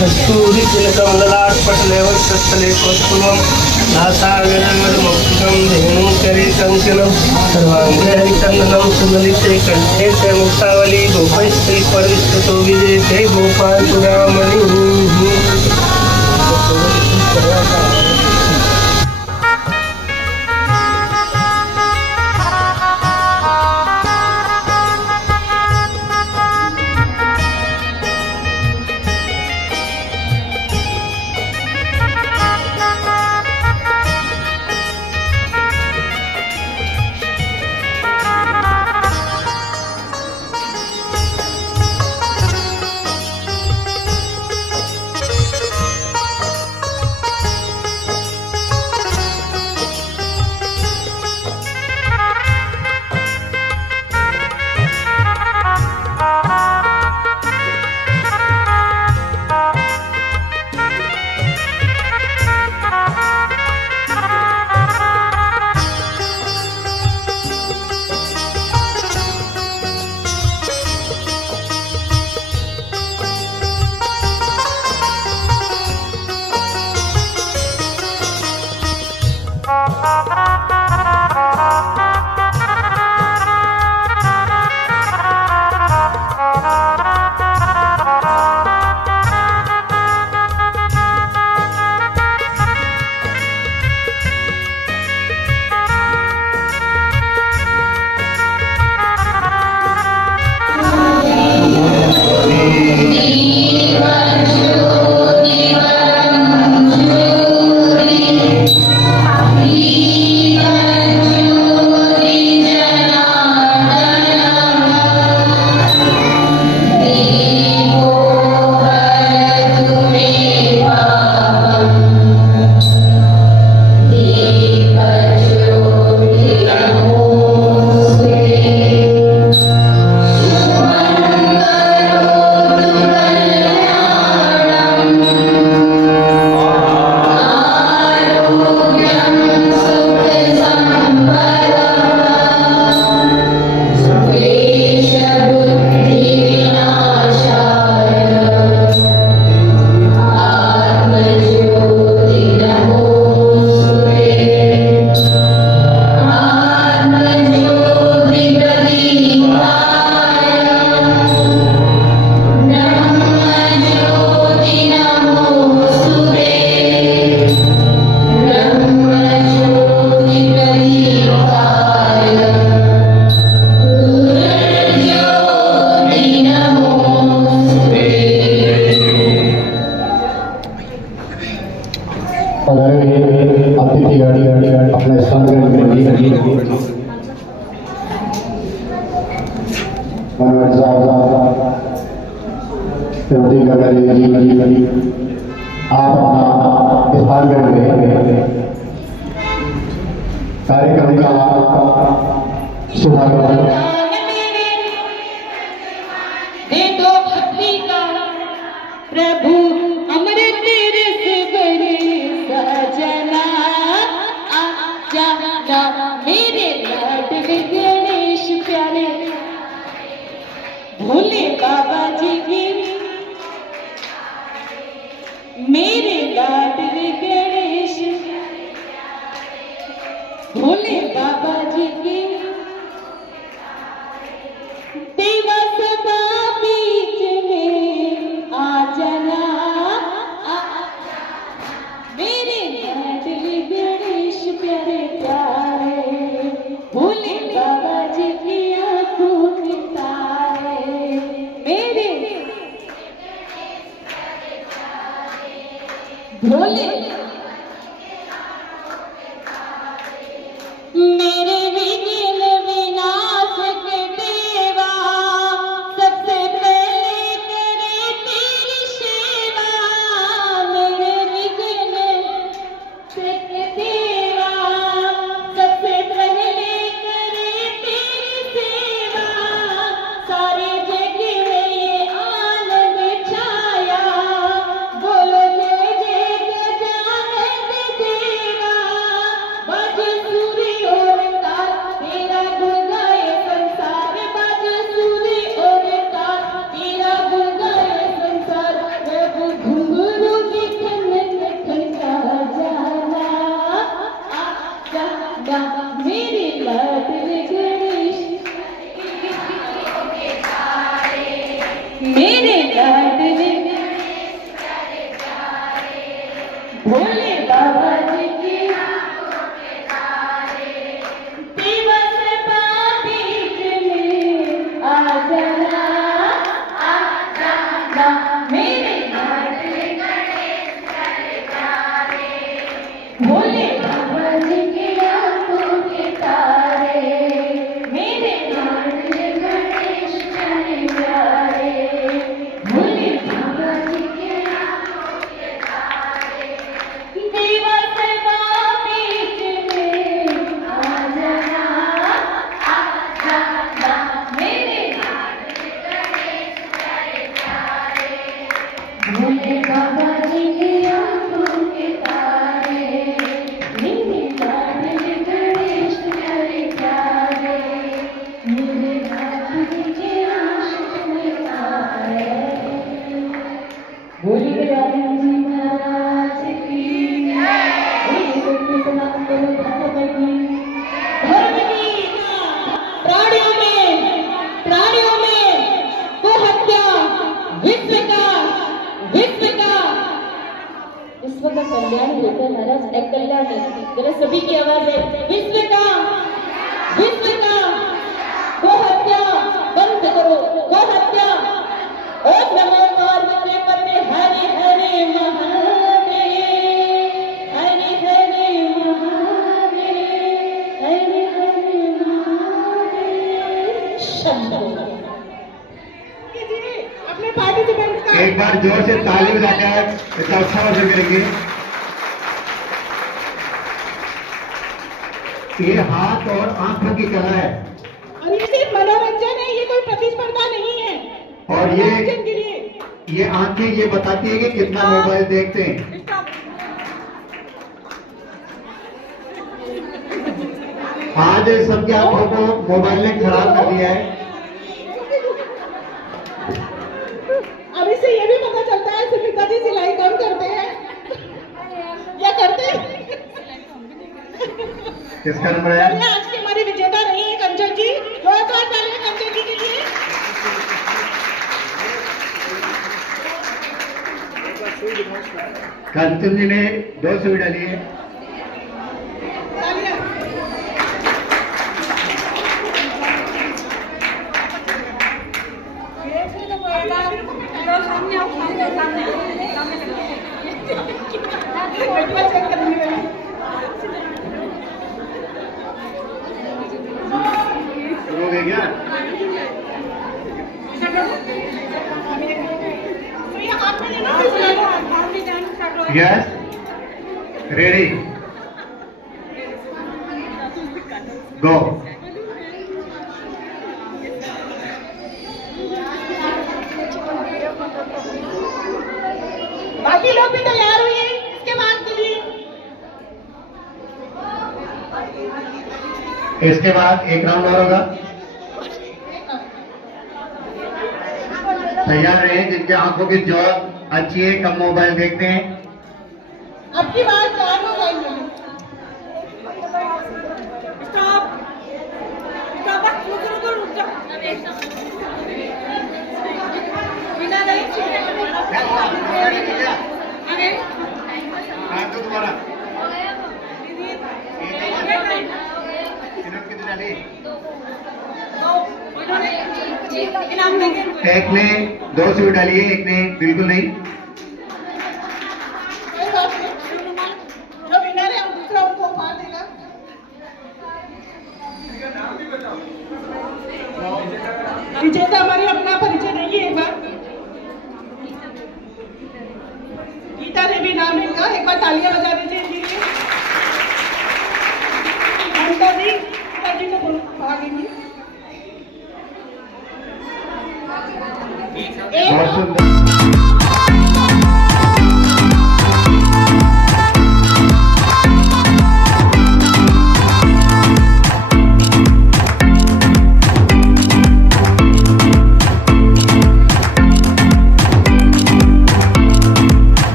कस्तूरी तिलकम ललाटपटले वक्षस्थले कौस्तुभम नासाविरमौक्तिकं धेनुकरीकंचनं सर्वाङ्गे हरिचन्दनं सुललिते कण्ठे च मुक्तावली गोपैस्त्री परिष्कृतो विजेते गोपालचूडामणिः। अपने स्थान आप स्थान कार्यक्रम का शुभारंभ प्रभु अमृत रस भरे सजना आजा मेरे लाडले गणेश प्यारे भोले बाबा जी की मेरे लाडले गणेश भोले बाबा जी की देवा सदा बीच में आ जाना मेरे लाडले गणेश प्यारे प्यारे भोले बाबा जी की आंखों के तारे मेरे भोले मेरे विघ्न विनाश के देवा सबसे पहले करे तेरी सेवा मेरे विघ्न के देवा सबसे पहले करे तेरी सेवा सारे जग में ये आनंद छाया बोलो जय जय बोली राधे जी महाराज की बोली सत्य सनातन धर्म की प्राणियों में गो हत्या विश्व का कल्याण होता है महाराज। एक कल्याण है, जरा सभी की आवाज है, विश्व का गो हत्या बंद करो, गो हत्या। ओम नमो पार्वती पते हरे हरे महादेव, हरे हरे महादेव, हरे हरे महादेव। शंभो। अपने पार्टिसिपेंट्स का एक बार जोर से ताली बजाकर इसका अच्छा वर्जन करेंगे। ये हाथ और आंखों की कला है और ये सिर्फ मनोरंजन है, ये कोई प्रतिस्पर्धा नहीं है। और मनोरंजन के लिए ये आंखें ये बताती है कि कितना मोबाइल देखते हैं। आज सबकी आंखों को मोबाइल ने खराब कर दिया है। अब इससे ये भी पता चलता है सुमिता जी सिलाई कम करते हैं या करते हैं। किसका नंबर है? चलिए, आज की हमारी विजेता रही है कंचन जी। जोरदार तालियां कंचन जी के लिए। कंचन जी ने 2 सुई डाली है। तालियां। चेक करेंगे। शुरू हो गया क्या? यस, रेडी, गो। बाकी लोग भी तैयार हुए इसके बाद के लिए। इसके बाद एक राउंड और होगा। तैयार रहे जिनके आंखों की जो अच्छी है, कम मोबाइल देखते हैं। अब की बात 4 मोबाइल में। दोबारा एक ने 2 सुई डाली है, एक ने बिल्कुल नहीं। जो विनर है दूसरा उनको उपहार देगा। विजेता हमारी अपना परिचय देंगे एक बार। गीता देवी नाम है इनका, एक बार तालियां बजा दीजिए इनके लिए। गीता जी को भाग लेंगे। बहुत सुंदर।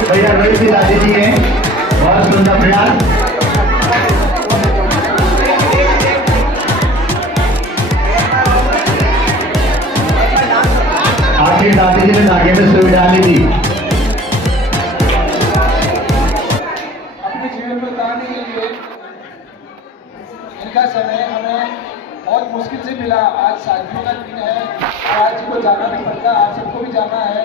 भैया रोहित जी दादी जी हैं, बहुत सुंदर प्रयास। आपकी दादी जी ने धागे में सुई डाली थी। से मिला। आज शादियों का दिन है, आज को जाना भी पड़ता है, आप सबको भी जाना है,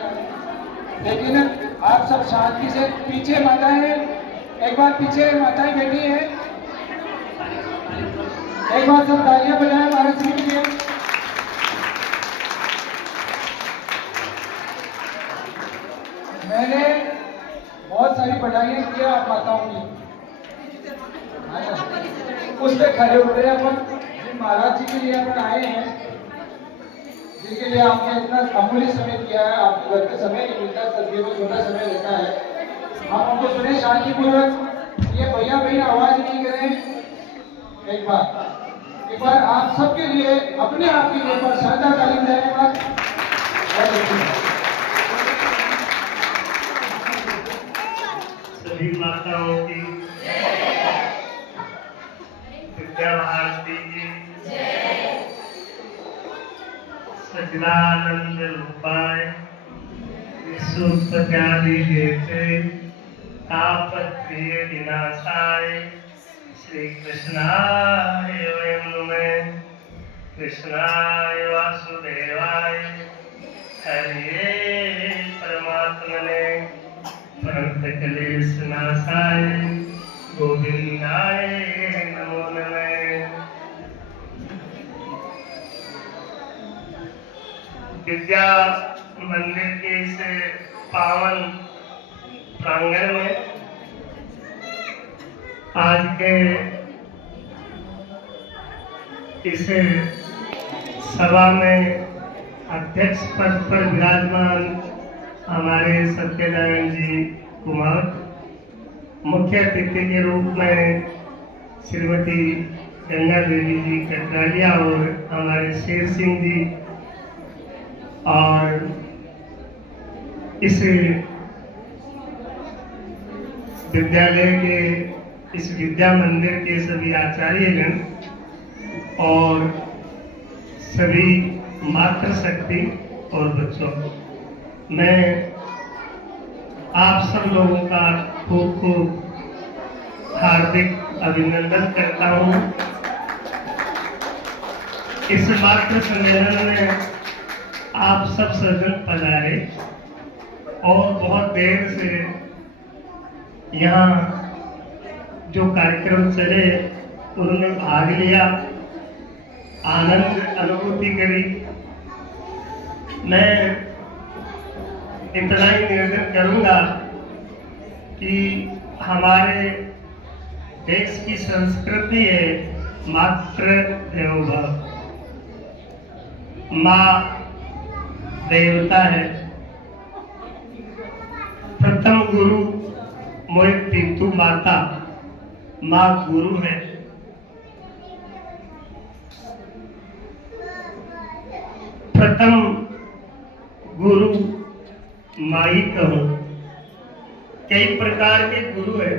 लेकिन आप सब शांति से पीछे माताएं, एक बार पीछे माताएं बैठी है, एक बार सब तालियां बजाएं महाराज श्री के लिए। मैंने बहुत सारी पढ़ाइयाँ की आप माताओं की, उस पर खड़े हो रहे अपन महाराज जी के लिए अपन आए हैं, जिनके लिए आपने इतना अमूल्य समय दिया है। आपके घर पे समय नहीं मिलता, सर्दियों में छोटा समय रहता है। हम उनको सुने शांतिपूर्वक। ये भैया बहन आवाज नहीं करें। एक बार आप सबके लिए अपने आप के लिए पर श्रद्धा तालीम जाए। सभी माताओं की विद्या भारती की सच्चिदानंद रूपाय विश्वोत्पत्त्यादि हेते तापत्रय विनाशाय श्री कृष्णाय वयं नमः। कृष्णाय वासुदेवाय हरे परमात्मने प्रणतक्लेशनाशाय गोविंदाय नमो नमः। विद्या मंदिर के इस पावन प्रांगण में आज के इस सभा में अध्यक्ष पद पर विराजमान हमारे सत्यनारायण जी कुमार, मुख्य अतिथि के रूप में श्रीमती गंगा देवी जी कटरालिया और हमारे शेर सिंह जी, और इस विद्यालय के इस विद्या मंदिर के सभी आचार्यगण और सभी मातृशक्ति और बच्चों, मैं आप सब लोगों का खूब खूब हार्दिक अभिनंदन करता हूँ। इस मातृ सम्मेलन में आप सब सज्जन पधारे और बहुत देर से यहाँ जो कार्यक्रम चले उन्होंने भाग लिया, आनंद अनुभूति करी। मैं इतना ही निवेदन करूंगा कि हमारे देश की संस्कृति है मातृ देवो भव, माँ देवता है। प्रथम गुरु मोय पितु माता, माँ गुरु है। प्रथम गुरु माई कहो। कई प्रकार के गुरु है,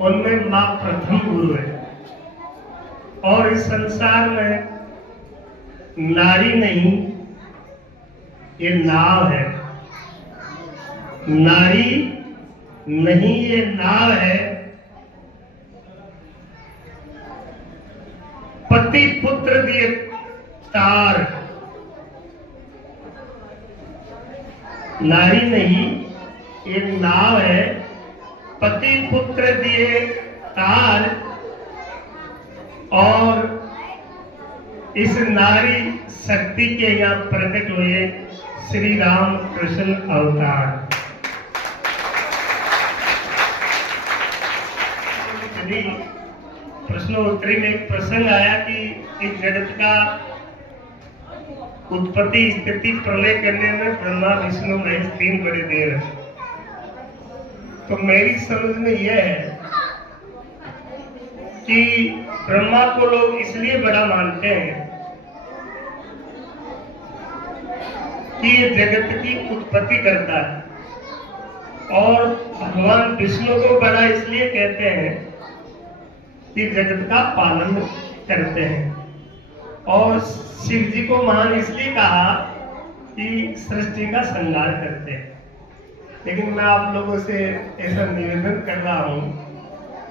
उनमें माँ प्रथम गुरु है। और इस संसार में नारी नहीं, ये नाव है। नारी नहीं, ये नाव है। पति पुत्र दिए तार, नारी नहीं, ये नाव है। पति पुत्र दिए तार, और इस नारी शक्ति के यहाँ प्रकट हुए श्री राम कृष्ण अवतार। प्रश्नोत्तरी में एक प्रसंग आया कि इस जगत का उत्पत्ति स्थिति प्रलय करने में ब्रह्मा विष्णु महेश तीन बड़े देव हैं। तो मेरी समझ में यह है कि ब्रह्मा को लोग इसलिए बड़ा मानते हैं कि ये जगत की उत्पत्ति करता है, और भगवान विष्णु को बड़ा इसलिए कहते हैं कि जगत का पालन करते हैं, और शिव जी को महान इसलिए कहा कि सृष्टि का संहार करते हैं। लेकिन मैं आप लोगों से ऐसा निवेदन कर रहा हूं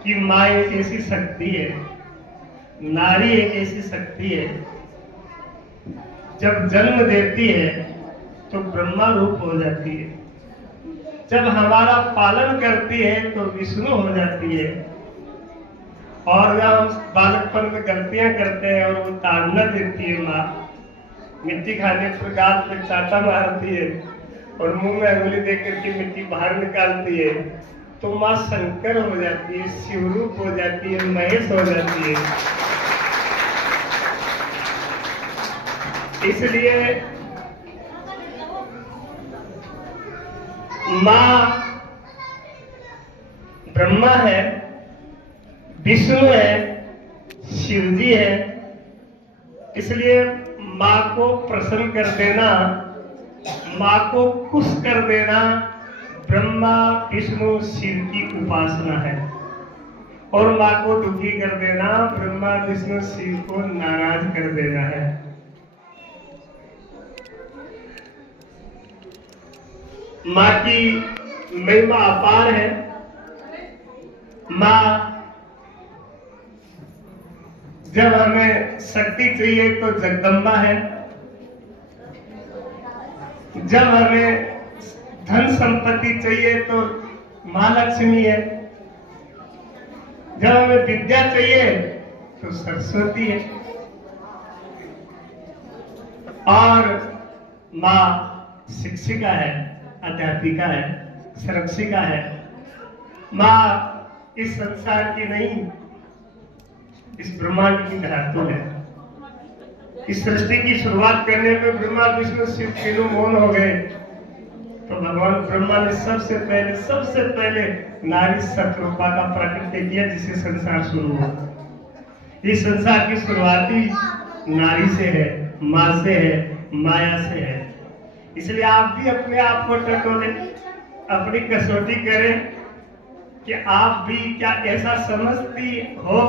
कि माँ एक ऐसी शक्ति है, नारी एक ऐसी शक्ति है जब जन्म देती है तो ब्रह्मा रूप हो जाती है, जब हमारा पालन करती है तो विष्णु हो जाती है, और जब हम बालकपन में गलतियां करते हैं और वो ताड़ना देती है माँ, मिट्टी खाने पर गाल पे चाटा मारती है और मुंह में अंगुली दे करके मिट्टी बाहर निकालती है, तो माँ शंकर हो जाती है, शिवरूप हो जाती है, महेश हो जाती है। इसलिए माँ ब्रह्मा है, विष्णु है, शिवजी है। इसलिए माँ को प्रसन्न कर देना, माँ को खुश कर देना ब्रह्मा विष्णु शिव की उपासना है, और माँ को दुखी कर देना ब्रह्मा विष्णु शिव को नाराज कर देना है। माँ की महिमा अपार है। माँ जब हमें शक्ति चाहिए तो जगदम्बा है, जब हमें धन संपत्ति चाहिए तो माँ लक्ष्मी है, जब हमें विद्या चाहिए तो सरस्वती है, और माँ शिक्षिका है, अध्यापिका है, संरक्षिका है। माँ इस संसार की नहीं, इस ब्रह्मांड की धातु है। इस सृष्टि की शुरुआत करने में ब्रह्मा विष्णु शिव तीनों मौन हो गए, तो भगवान ब्रह्मा ने सबसे पहले नारी सतरूपा का प्राकट्य किया, जिससे संसार शुरू हुआ। इस संसार की शुरुआती नारी से है, माँ से है, माया से है। इसलिए आप भी अपने आप को टटोले, अपनी कसौटी करें कि आप भी क्या ऐसा समझती हो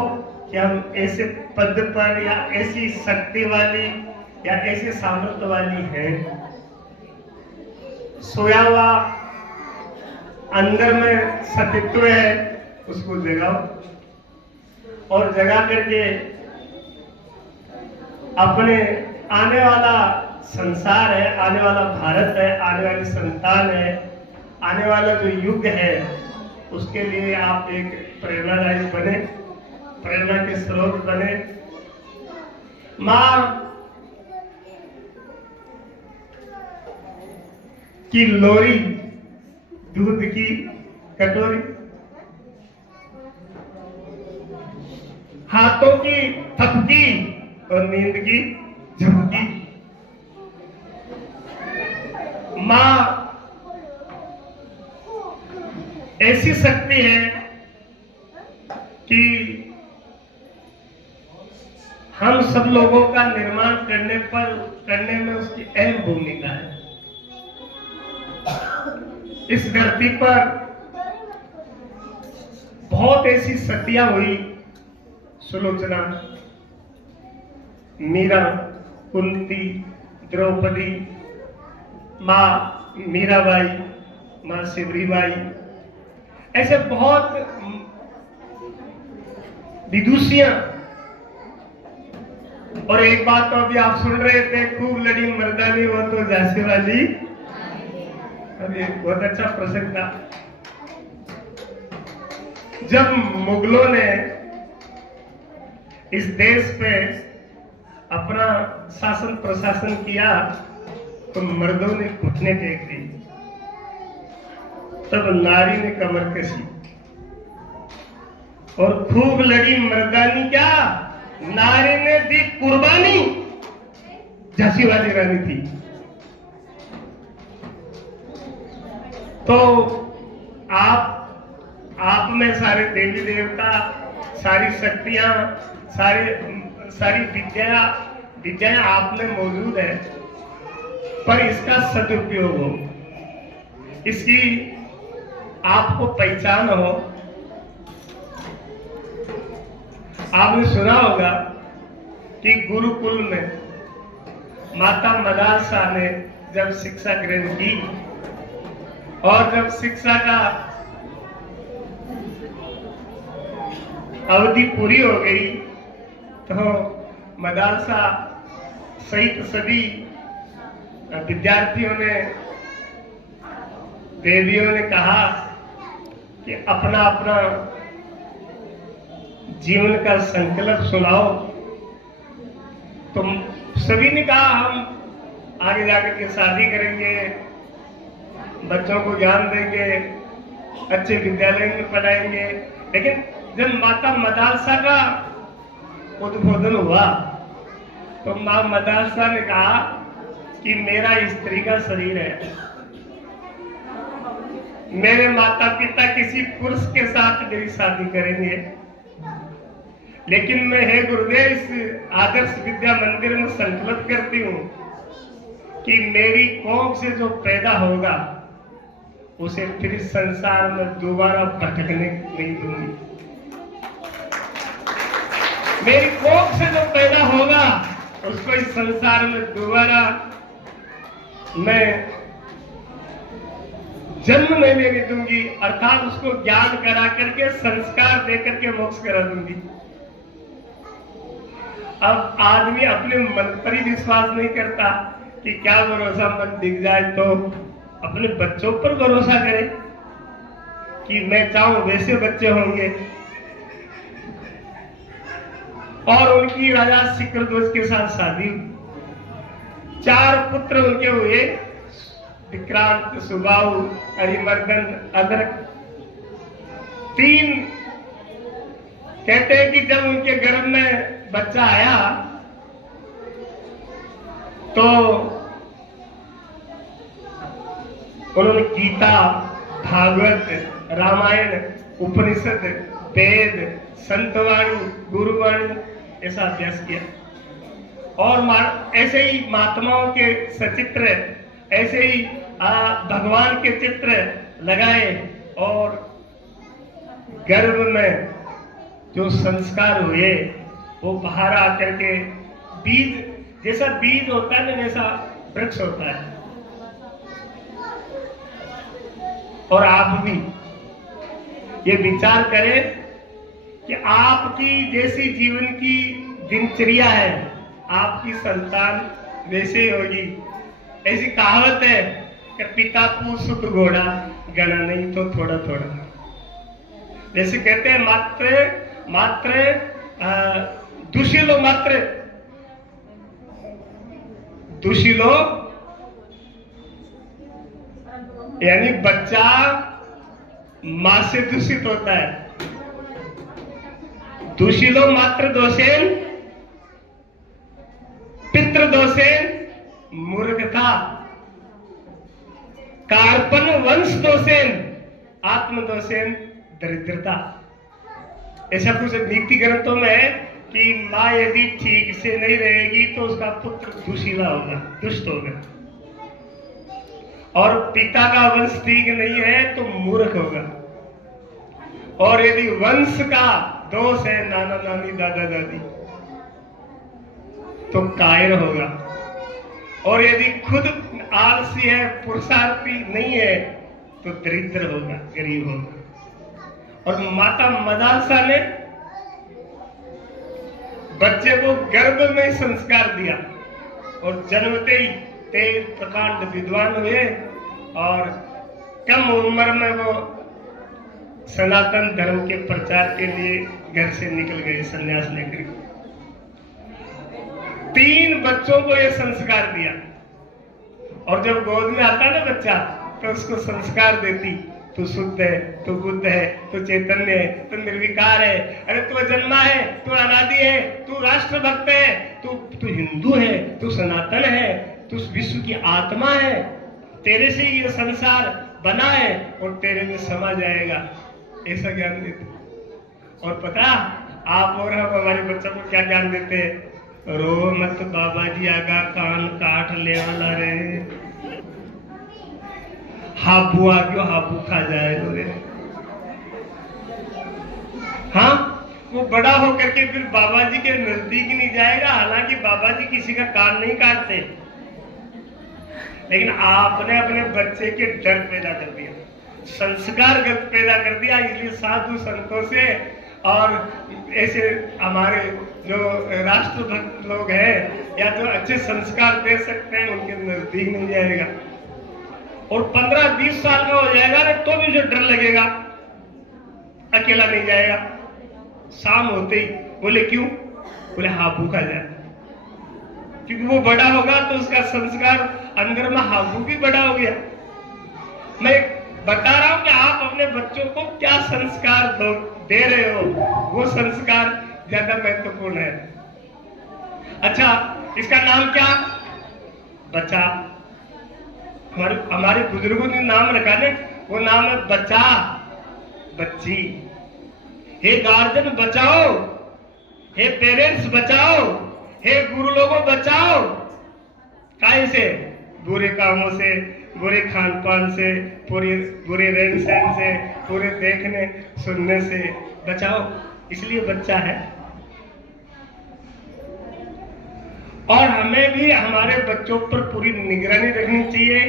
कि हम ऐसे पद पर या ऐसी शक्ति वाली या ऐसे सामर्थ्य वाली हैं। सोया हुआ अंदर में सतित्व है, उसको जगाओ, और जगा करके अपने आने वाला संसार है, आने वाला भारत है, आने वाली संतान है, आने वाला जो युग है, उसके लिए आप एक प्रेरणादायी बने, प्रेरणा के स्रोत बने। माँ की लोरी, दूध की कटोरी, हाथों की थपकी और नींद की झपकी। माँ ऐसी शक्ति है कि हम सब लोगों का निर्माण करने में उसकी अहम भूमिका है। इस धरती पर बहुत ऐसी सतियां हुई, सुलोचना, मीरा, कुंती, द्रौपदी, माँ मीराबाई, माँ शिवरीबाई, ऐसे बहुत विदुषियां। और एक बात तो अभी आप सुन रहे थे, खूब लड़ी मर्दानी वो तो झांसी वाली। अभी बहुत अच्छा प्रसंग था, जब मुगलों ने इस देश पे अपना शासन प्रशासन किया तो मर्दों ने घुटने टेक दी, तब नारी ने कमर कसी और खूब लड़ी मर्दानी। क्या नारी ने दी कुर्बानी, झांसी वाली रानी थी। तो आप में सारे देवी देवता, सारी शक्तियां, सारी विद्याएं आप में मौजूद है, पर इसका सदुपयोग हो, इसकी आपको पहचान हो। आपने सुना होगा कि गुरुकुल में माता मदालसा ने जब शिक्षा ग्रहण की और जब शिक्षा का अवधि पूरी हो गई तो मदालसा सहित सभी विद्यार्थियों ने, देवियों ने कहा कि अपना अपना जीवन का संकल्प सुनाओ। तो सभी ने कहा हम आगे जाकर के शादी करेंगे, बच्चों को ज्ञान देंगे, अच्छे विद्यालय में पढ़ाएंगे। लेकिन जब माता मदालसा का उद्बोधन हुआ तो माँ मदालसा ने कहा कि मेरा स्त्री का शरीर है, मेरे माता पिता किसी पुरुष के साथ मेरी शादी करेंगे, लेकिन मैं हे गुरुदेव इस आदर्श विद्या मंदिर में संकल्प करती हूँ कि मेरी कोख से जो पैदा होगा उसे फिर संसार में दोबारा भटकने नहीं दूंगी। मेरी कोख से जो पैदा होगा उसको इस संसार में दोबारा मैं जन्म नहीं लेने दूंगी, अर्थात उसको ज्ञान करा करके संस्कार दे करके मोक्ष करा दूंगी। अब आदमी अपने मन पर ही विश्वास नहीं करता कि क्या भरोसा मन दिख जाए, तो अपने बच्चों पर भरोसा करे कि मैं चाहूं वैसे बच्चे होंगे। और उनकी राजा शिक्रध्वज के साथ शादी, 4 पुत्र उनके हुए, विक्रांत, सुबाहु, हरिमर्दन, अदरक। 3 कहते हैं कि जब उनके गर्भ में बच्चा आया तो उन्होंने गीता, भागवत, रामायण, उपनिषद, वेद, संतवाणी, गुरुवाणी ऐसा अभ्यास किया। और ऐसे ही महात्माओं के सचित्र, ऐसे ही भगवान के चित्र लगाए और गर्भ में जो संस्कार हुए वो बाहर आकर के बीज, जैसा बीज होता है ना वैसा वृक्ष होता है। और आप भी ये विचार करें कि आपकी जैसी जीवन की दिनचर्या है, आपकी संतान वैसे ही होगी। ऐसी कहावत है कि पिता पूछ सुत घोड़ा, गणा नहीं तो थोड़ा थोड़ा। जैसे कहते हैं मात्र दुशीलो दुशीलो यानी बच्चा मां से दूषित होता है। दुशीलो मात्र दोषेन पितृ दोषेन मूर्खता, कार्पण वंश दोषेन आत्म दोषेन दरिद्रता। ऐसा कुछ नीति ग्रंथों में है कि माँ यदि ठीक से नहीं रहेगी तो उसका पुत्र दुशीला होगा, दुष्ट होगा, और पिता का वंश ठीक नहीं है तो मूर्ख होगा, और यदि वंश का दोष है, नाना नानी दादा दादी, तो कायर होगा, और यदि खुद आलसी है, पुरुषार्थी नहीं है तो दरिद्र होगा, गरीब होगा। और माता मदालसा ने बच्चे को गर्भ में ही संस्कार दिया और जन्मते ही तेज प्रकांड विद्वान हुए और कम उम्र में वो सनातन धर्म के प्रचार के लिए घर से निकल गए संन्यास लेकर। 3 बच्चों को ये संस्कार दिया, और जब गोद में आता ना बच्चा तो उसको संस्कार देती, तू शुद्ध है, तू बुद्ध है, तू चैतन्य है, तू निर्विकार है, अरे तू जन्मा है, तू अनादि है, तू राष्ट्रभक्त है, तू हिंदू है, तू सनातन है, तू विश्व की आत्मा है, तेरे से ये संसार बना है और तेरे में समा जाएगा, ऐसा ज्ञान देते। और पता आप और हम हमारे बच्चों को क्या ज्ञान देते हैं? रो मत बाबा जी आगा कान काट ले वाला रे, हाबू आ गयो हाबू खा जाए रे। हाँ, वो बड़ा होकर के फिर बाबा जी के नजदीक नहीं जाएगा, हालांकि बाबा जी किसी का कान नहीं काटते, लेकिन आपने अपने बच्चे के डर पैदा कर दिया, संस्कार गलत पैदा कर दिया। इसलिए साधु संतों से और ऐसे हमारे जो राष्ट्रभक्त लोग हैं या जो अच्छे संस्कार दे सकते हैं उनके नजदीक नहीं जाएगा। और 15-20 साल का हो जाएगा ना तो भी उसे डर लगेगा, अकेला नहीं जाएगा। शाम होते ही बोले क्यों? बोले हाँ भूखा जाए, क्योंकि वो बड़ा होगा तो उसका संस्कार अंदर में हाबू भी बड़ा हो गया। मैं बता रहा हूं कि आप अपने बच्चों को क्या संस्कार दे रहे हो, वो संस्कार ज्यादा महत्वपूर्ण है। अच्छा, इसका नाम क्या? बच्चा। हमारे बुजुर्गों ने नाम रखा ने, वो नाम है बच्चा, बच्ची। हे गार्जियन बचाओ, हे पेरेंट्स बचाओ, हे गुरु लोगों बचाओ। काहे से? बुरे कामों से, बुरे खान पान से, बुरे रहन सहन से, बुरे देखने सुनने से बचाओ, इसलिए बच्चा है। और हमें भी हमारे बच्चों पर पूरी निगरानी रखनी चाहिए।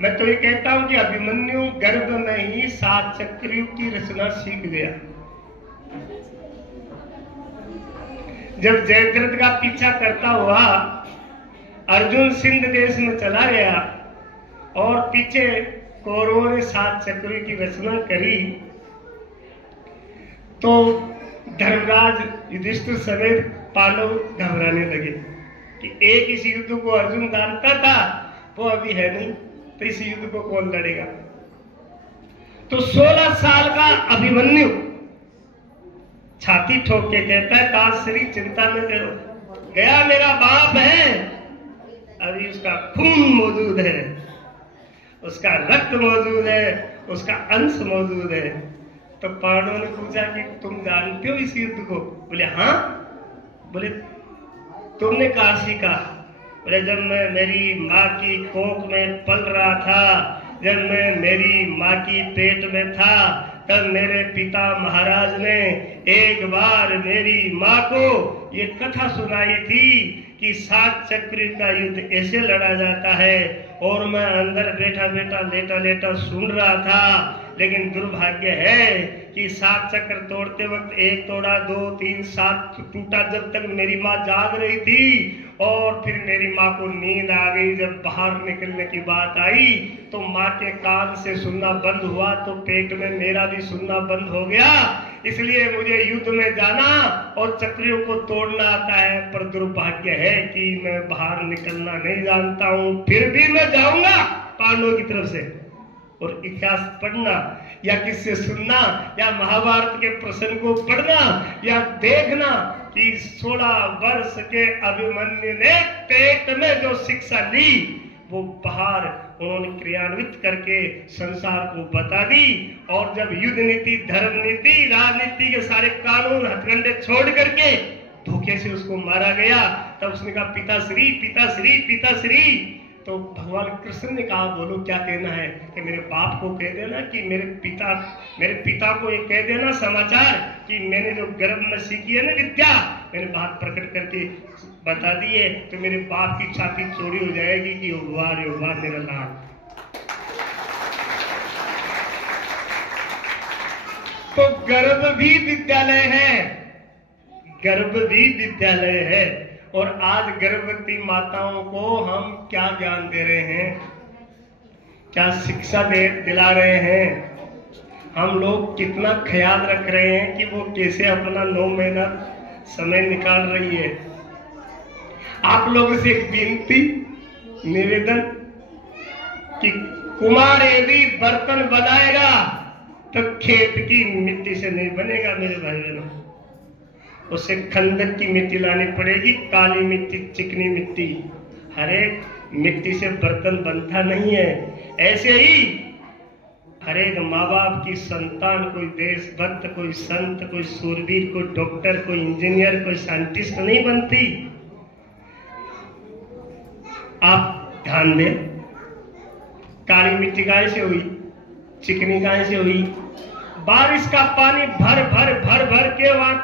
मैं तो ये कहता हूं कि अभिमन्यु गर्भ में ही 7 चक्रियों की रचना सीख गया। जब जयद्रथ का पीछा करता हुआ अर्जुन सिंध देश में चला गया और पीछे कौरवों ने 7 चक्रियों की रचना करी, तो धर्मराज युधिष्ठिर समेत पांडव घबराने लगे कि एक इस युद्ध को अर्जुन जानता था, वो अभी है नहीं, तो इस युद्ध को कौन लड़ेगा। तो 16 साल का अभिमन्यु छाती ठोक के कहता है ताश्री चिंता न करो, गया मेरा बाप है, अभी उसका खून मौजूद है, उसका रक्त मौजूद है, उसका अंश मौजूद है। तो पांडवों ने पूछा कि तुम जानते हो इस युद्ध को? बोले हाँ। बोले तुमने कहाँ सीखा? बोले जब मैं मेरी माँ की कोख में पल रहा था, जब मैं मेरी माँ की पेट में था, तब मेरे पिता महाराज ने एक बार मेरी माँ को ये कथा सुनाई थी कि 7 चक्र का युद्ध ऐसे लड़ा जाता है, और मैं अंदर बैठा बैठा लेटा लेटा सुन रहा था। लेकिन दुर्भाग्य है कि 7 चक्र तोड़ते वक्त 1 तोड़ा, 2, 3, 7 टूटा, जब तक मेरी माँ जाग रही थी। और फिर मेरी माँ को नींद आ गई। जब बाहर निकलने की बात आई तो माँ के कान से सुनना बंद हुआ, तो पेट में मेरा भी सुनना बंद हो गया। इसलिए मुझे युद्ध में जाना और चक्रियों को तोड़ना आता है, पर दुर्भाग्य है कि मैं बाहर निकलना नहीं जानता हूँ। फिर भी मैं जाऊंगा पांडवों की तरफ से। और इतिहास पढ़ना या किससे सुनना या महाभारत के प्रसंग को पढ़ना या देखना कि 16 वर्ष के अभिमन्यु ने पेट में जो शिक्षा ली वो बाहर उन्होंने क्रियान्वित करके संसार को बता दी। और जब युद्ध नीति, धर्म नीति, राजनीति के सारे कानून हथकंडे छोड़ करके धोखे से उसको मारा गया, तब उसने कहा पिताश्री पिताश्री पिताश्री। तो भगवान कृष्ण ने कहा बोलो क्या कहना है? कि मेरे बाप को कह देना कि मेरे पिता को ये कह देना समाचार कि मैंने जो गर्भ में सीखी है ना विद्या, मैंने बात प्रकट करके बता दी है, तो मेरे बाप की छाती चौड़ी हो जाएगी कि वाह मेरा लाल। तो गर्भ भी विद्यालय है, गर्भ भी विद्यालय है। और आज गर्भवती माताओं को हम क्या ज्ञान दे रहे हैं, क्या शिक्षा दिला रहे हैं? हम लोग कितना ख्याल रख रहे हैं कि वो कैसे अपना 9 महीना समय निकाल रही है। आप लोगों से एक विनती, निवेदन कि कुमार यदि बर्तन बनाएगा तो खेत की मिट्टी से नहीं बनेगा मेरे भाई बहनों, उसे खंडक की मिट्टी लानी पड़ेगी, काली मिट्टी, चिकनी मिट्टी। हर एक मिट्टी से बर्तन बनता नहीं है। ऐसे ही हर एक माँ बाप की संतान कोई देशभक्त, कोई संत, कोई सूरवीर, कोई डॉक्टर, कोई इंजीनियर, कोई साइंटिस्ट नहीं बनती। आप ध्यान दें, काली मिट्टी कहां से हुई, चिकनी कहां से हुई? बारिश का पानी भर भर भर भर के वहां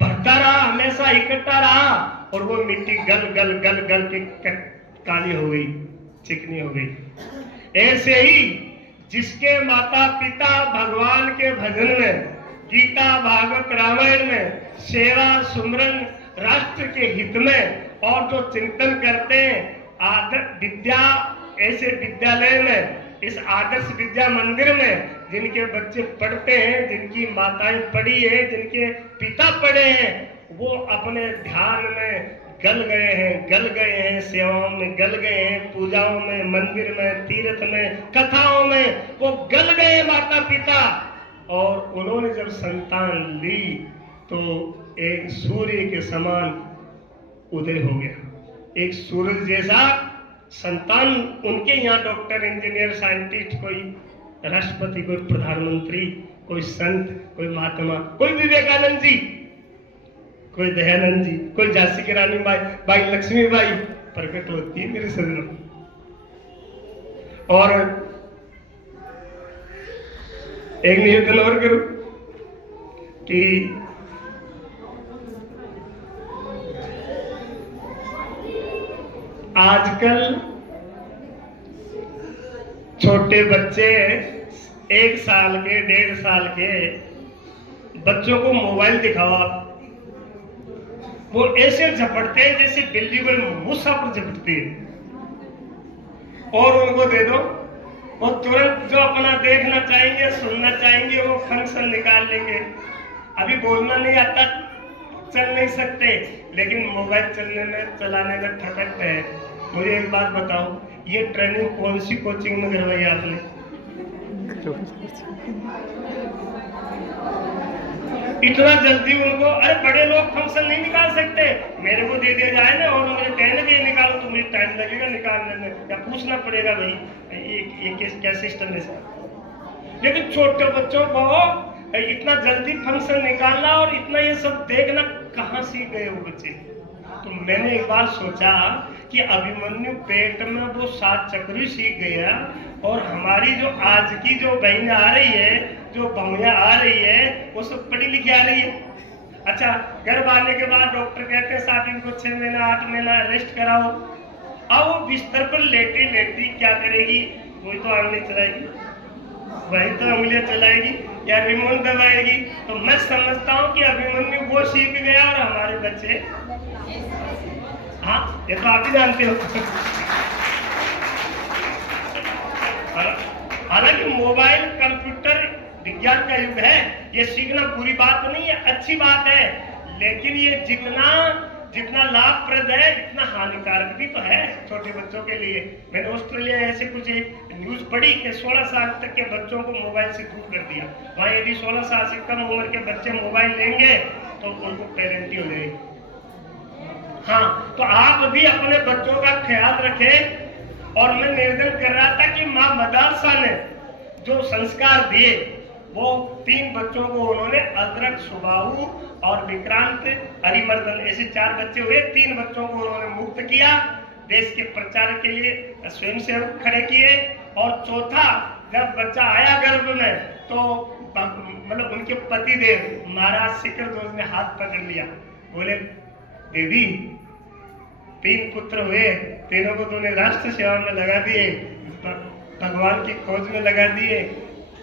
भरता रहा, हमेशा इकट्ठा रहा, और वो मिट्टी गल गल गल गल के काली हो गई, चिकनी हो गई। ऐसे ही जिसके माता पिता भगवान के भजन में, गीता भागवत रामायण में, सेवा सुमरन राष्ट्र के हित में और जो चिंतन करते हैं आदर्श विद्या ऐसे विद्यालय में, इस आदर्श विद्या मंदिर में जिनके बच्चे पढ़ते हैं, जिनकी माताएं पढ़ी है, जिनके पिता पढ़े हैं, वो अपने ध्यान में गल गए हैं, सेवाओं में गल गए हैं, पूजाओं में, मंदिर में, तीर्थ में, कथाओं में वो गल गए माता पिता। और उन्होंने जब संतान ली तो एक सूर्य के समान उदय हो गया, एक सूरज जैसा संतान उनके यहाँ डॉक्टर, इंजीनियर, साइंटिस्ट, कोई राष्ट्रपति, कोई प्रधानमंत्री, कोई संत, कोई महात्मा, कोई विवेकानंद जी, कोई दयानंद जी, कोई झांसी की रानी बाई लक्ष्मीबाई प्रकट होती है मेरे सदनों। और एक निवेदन और करूं कि आजकल छोटे बच्चे 1 साल के, 1.5 साल के बच्चों को मोबाइल दिखाओ आप, वो ऐसे झपटते हैं जैसे बिल्ली को मूसा पर झपटती है, और उनको दे दो, वो तुरंत जो अपना देखना चाहेंगे, सुनना चाहेंगे, वो फंक्शन निकाल लेंगे। अभी बोलना नहीं आता, चल नहीं सकते, लेकिन मोबाइल चलाने में ठकते हैं। मुझे एक बात बताओ, ये ट्रेनिंग कौन सी कोचिंग में करवाई आपने? इतना जल्दी उनको, अरे बड़े लोग फंक्शन नहीं निकाल सकते, मेरे को दे दिया जाए ना और मुझे कहने के निकालो तो मुझे टाइम लगेगा निकालने में, या पूछना पड़ेगा भाई ये क्या सिस्टम है सर। लेकिन छोटे बच्चों को इतना जल्दी फंक्शन निकालना और इतना ये सब देखना कहाँ सीख गए वो बच्चे? तो मैंने एक बार सोचा कि अभिमन्यु पेट में वो 7 चक्री सीख गया, और हमारी जो आज की जो बहन आ रही है, जो बमिया आ रही है, वो सब पढ़ी लिखी आ रही है। अच्छा, गर्भ आने के बाद डॉक्टर कहते हैं साथ इनको 6 महीना 8 महीना रेस्ट कराओ। अब वो बिस्तर पर लेटी लेटी क्या करेगी? वही तो आंगली चलाएगी, वही तो उंगलियां चलाएगी या रिमोट दबाएगी। तो मैं समझता हूँ कि अभिमन्यु वो सीख गया और हमारे बच्चे, हाँ ये तो आप ही जानते हो। हालांकि मोबाइल, कंप्यूटर विज्ञान का युग है, ये सीखना बुरी बात नहीं है, अच्छी बात है, लेकिन ये जितना लाभप्रद है इतना हानिकारक भी तो है छोटे बच्चों के लिए। मैंने ऑस्ट्रेलिया ऐसे कुछ न्यूज पढ़ी कि 16 साल तक के बच्चों को मोबाइल से दूर कर दिया। वहाँ यदि 16 साल से कम उम्र के बच्चे मोबाइल लेंगे तो उनको पेरेंटी हो जाएगी। हाँ, तो आप भी अपने बच्चों का ख्याल रखें। और मैं निवेदन कर रहा था कि माँ मदरसा ने जो संस्कार दिए, वो 3 बच्चों को उन्होंने, अदरक, सुबाहू और विक्रांत, हरिमर्दन, ऐसे 4 बच्चे हुए। 3 बच्चों को उन्होंने मुक्त किया, देश के प्रचार के लिए स्वयंसेवक खड़े किए। और चौथा, जब बच्चा आया गर्भ में तो मतलब उनके पतिदेव महाराज शिखर ध्वज ने हाथ पकड़ लिया, बोले देवी 3 पुत्र हुए, तीनों को तूने राष्ट्र सेवा में लगा दिए, भगवान की खोज में लगा दिए,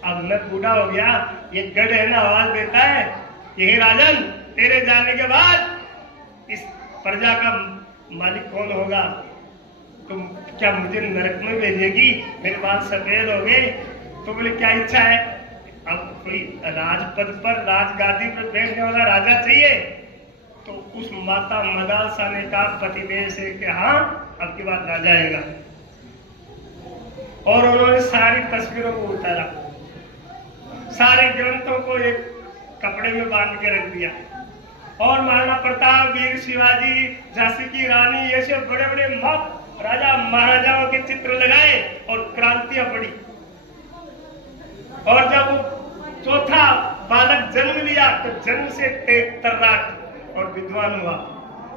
अब मैं बूढ़ा हो गया, ये गढ़ है ना आवाज देता है, यही राजन तेरे जाने के बाद इस प्रजा का मालिक कौन होगा? तुम क्या मुझे नरक में भेजेगी? मेरे बाल सफेद हो गए। तो बोले क्या इच्छा है? अब कोई राजपद पर, राजगादी पर बैठने वाला राजा चाहिए। तो उस माता मदालसा ने कहा पतिदेव से कि हाँ, अब की बात राजा आएगा। और उन्होंने सारी तस्वीरों को उतारा, सारे ग्रंथों को एक कपड़े में बांध के रख दिया, और महाराणा प्रताप, वीर शिवाजी, झांसी की रानी, ऐसे बड़े बड़े राजा महाराजाओं के चित्र लगाए और क्रांतियां पड़ी। और जब चौथा बालक जन्म लिया तो जन्म से तर्राट और विद्वान हुआ,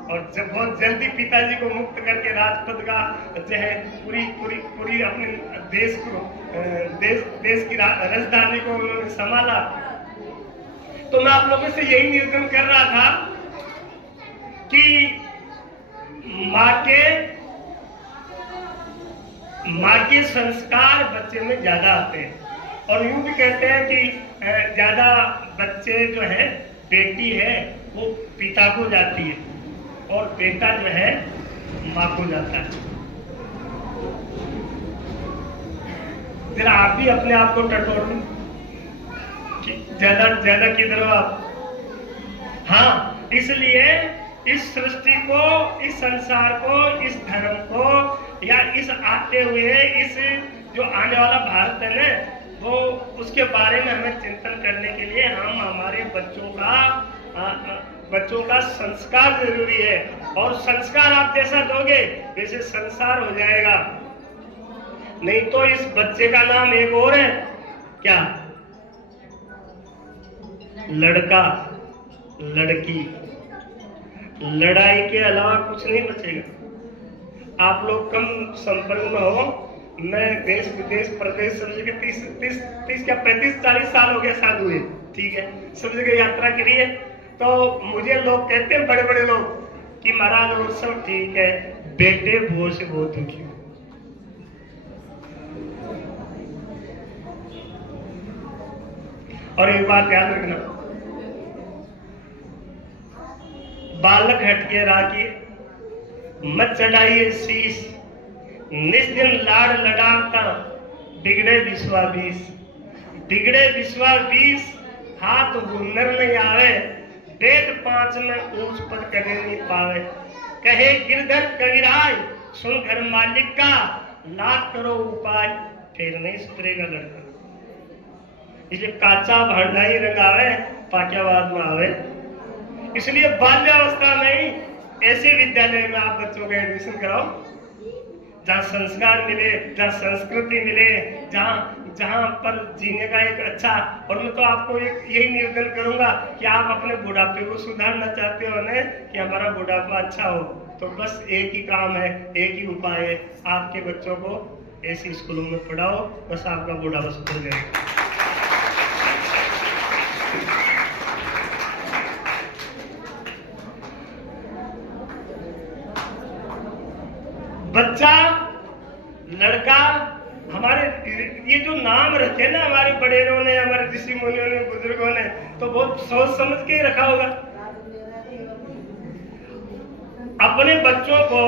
और जब बहुत जल्दी पिताजी को मुक्त करके राजपद का जो है पूरी अपने देश को देश की राजधानी को उन्होंने संभाला। तो मैं आप लोगों से यही निवेदन कर रहा था कि माँ के संस्कार बच्चे में ज्यादा आते हैं, और यूं भी कहते हैं कि ज्यादा बच्चे जो है, बेटी है वो पिता को जाती है, और बेटा जो है माँ को जाता है। जरा आप भी अपने आप को टटोल लो कि ज्यादा किधर हो आप। हाँ, इसलिए इस सृष्टि को, इस संसार को, इस धर्म को, या इस आते हुए इस जो आने वाला भारत है ना, वो उसके बारे में हमें चिंतन करने के लिए हम हमारे बच्चों का संस्कार जरूरी है। और संस्कार आप जैसा दोगे वैसे संसार हो जाएगा। नहीं तो इस बच्चे का नाम एक और है, क्या? लड़का, लड़की, लड़ाई के अलावा कुछ नहीं बचेगा। आप लोग कम संपर्क में हो। मैं देश विदेश प्रदेश सब जगह 35-40 साल हो गए साधु हुए, ठीक है, सब जगह यात्रा करी है। तो मुझे लोग कहते हैं, बड़े बड़े लोग, कि महाराज वो सब ठीक है, बेटे भूख से बहुत दुखी हो। और एक बात याद रखना, बालक हटके राखी, मत चढ़ाइए शीश, निस दिन लाड़ लडाता, बिगड़े विश्वा बीस, बिगड़े विश्वा बीस, हाथ हुनर नहीं आवे, पेट 5 में ऊंच पद कभी नहीं पावे। कहे गिरधर कविराज, सुन घर मालिक का, लाख करो उपाय, फिर नहीं सुधरेगा लड़का। इसलिए काचा भांडा ही रंगावे, पाक्यावाद में आवे। इसलिए बाल्यावस्था में ही ऐसे विद्यालय में आप बच्चों का एडमिशन कराओ जहाँ संस्कार मिले, जहाँ संस्कृति मिले, जहाँ पर जीने का एक अच्छा। और मैं तो आपको एक यही निवेदन करूंगा कि आप अपने बुढ़ापे को सुधारना चाहते हो ना, कि हमारा बुढ़ापा अच्छा हो, तो बस एक ही काम है, एक ही उपाय है, आपके बच्चों को ऐसी स्कूलों में पढ़ाओ, बस आपका बुढ़ापा सुधर जाएगा। बच्चा, लड़का, हमारे ये जो नाम रखे ना हमारे बड़ेरों ने, हमारे ऋषि मुनियों ने, बुजुर्गों ने, तो बहुत सोच समझ के रखा होगा। अपने बच्चों को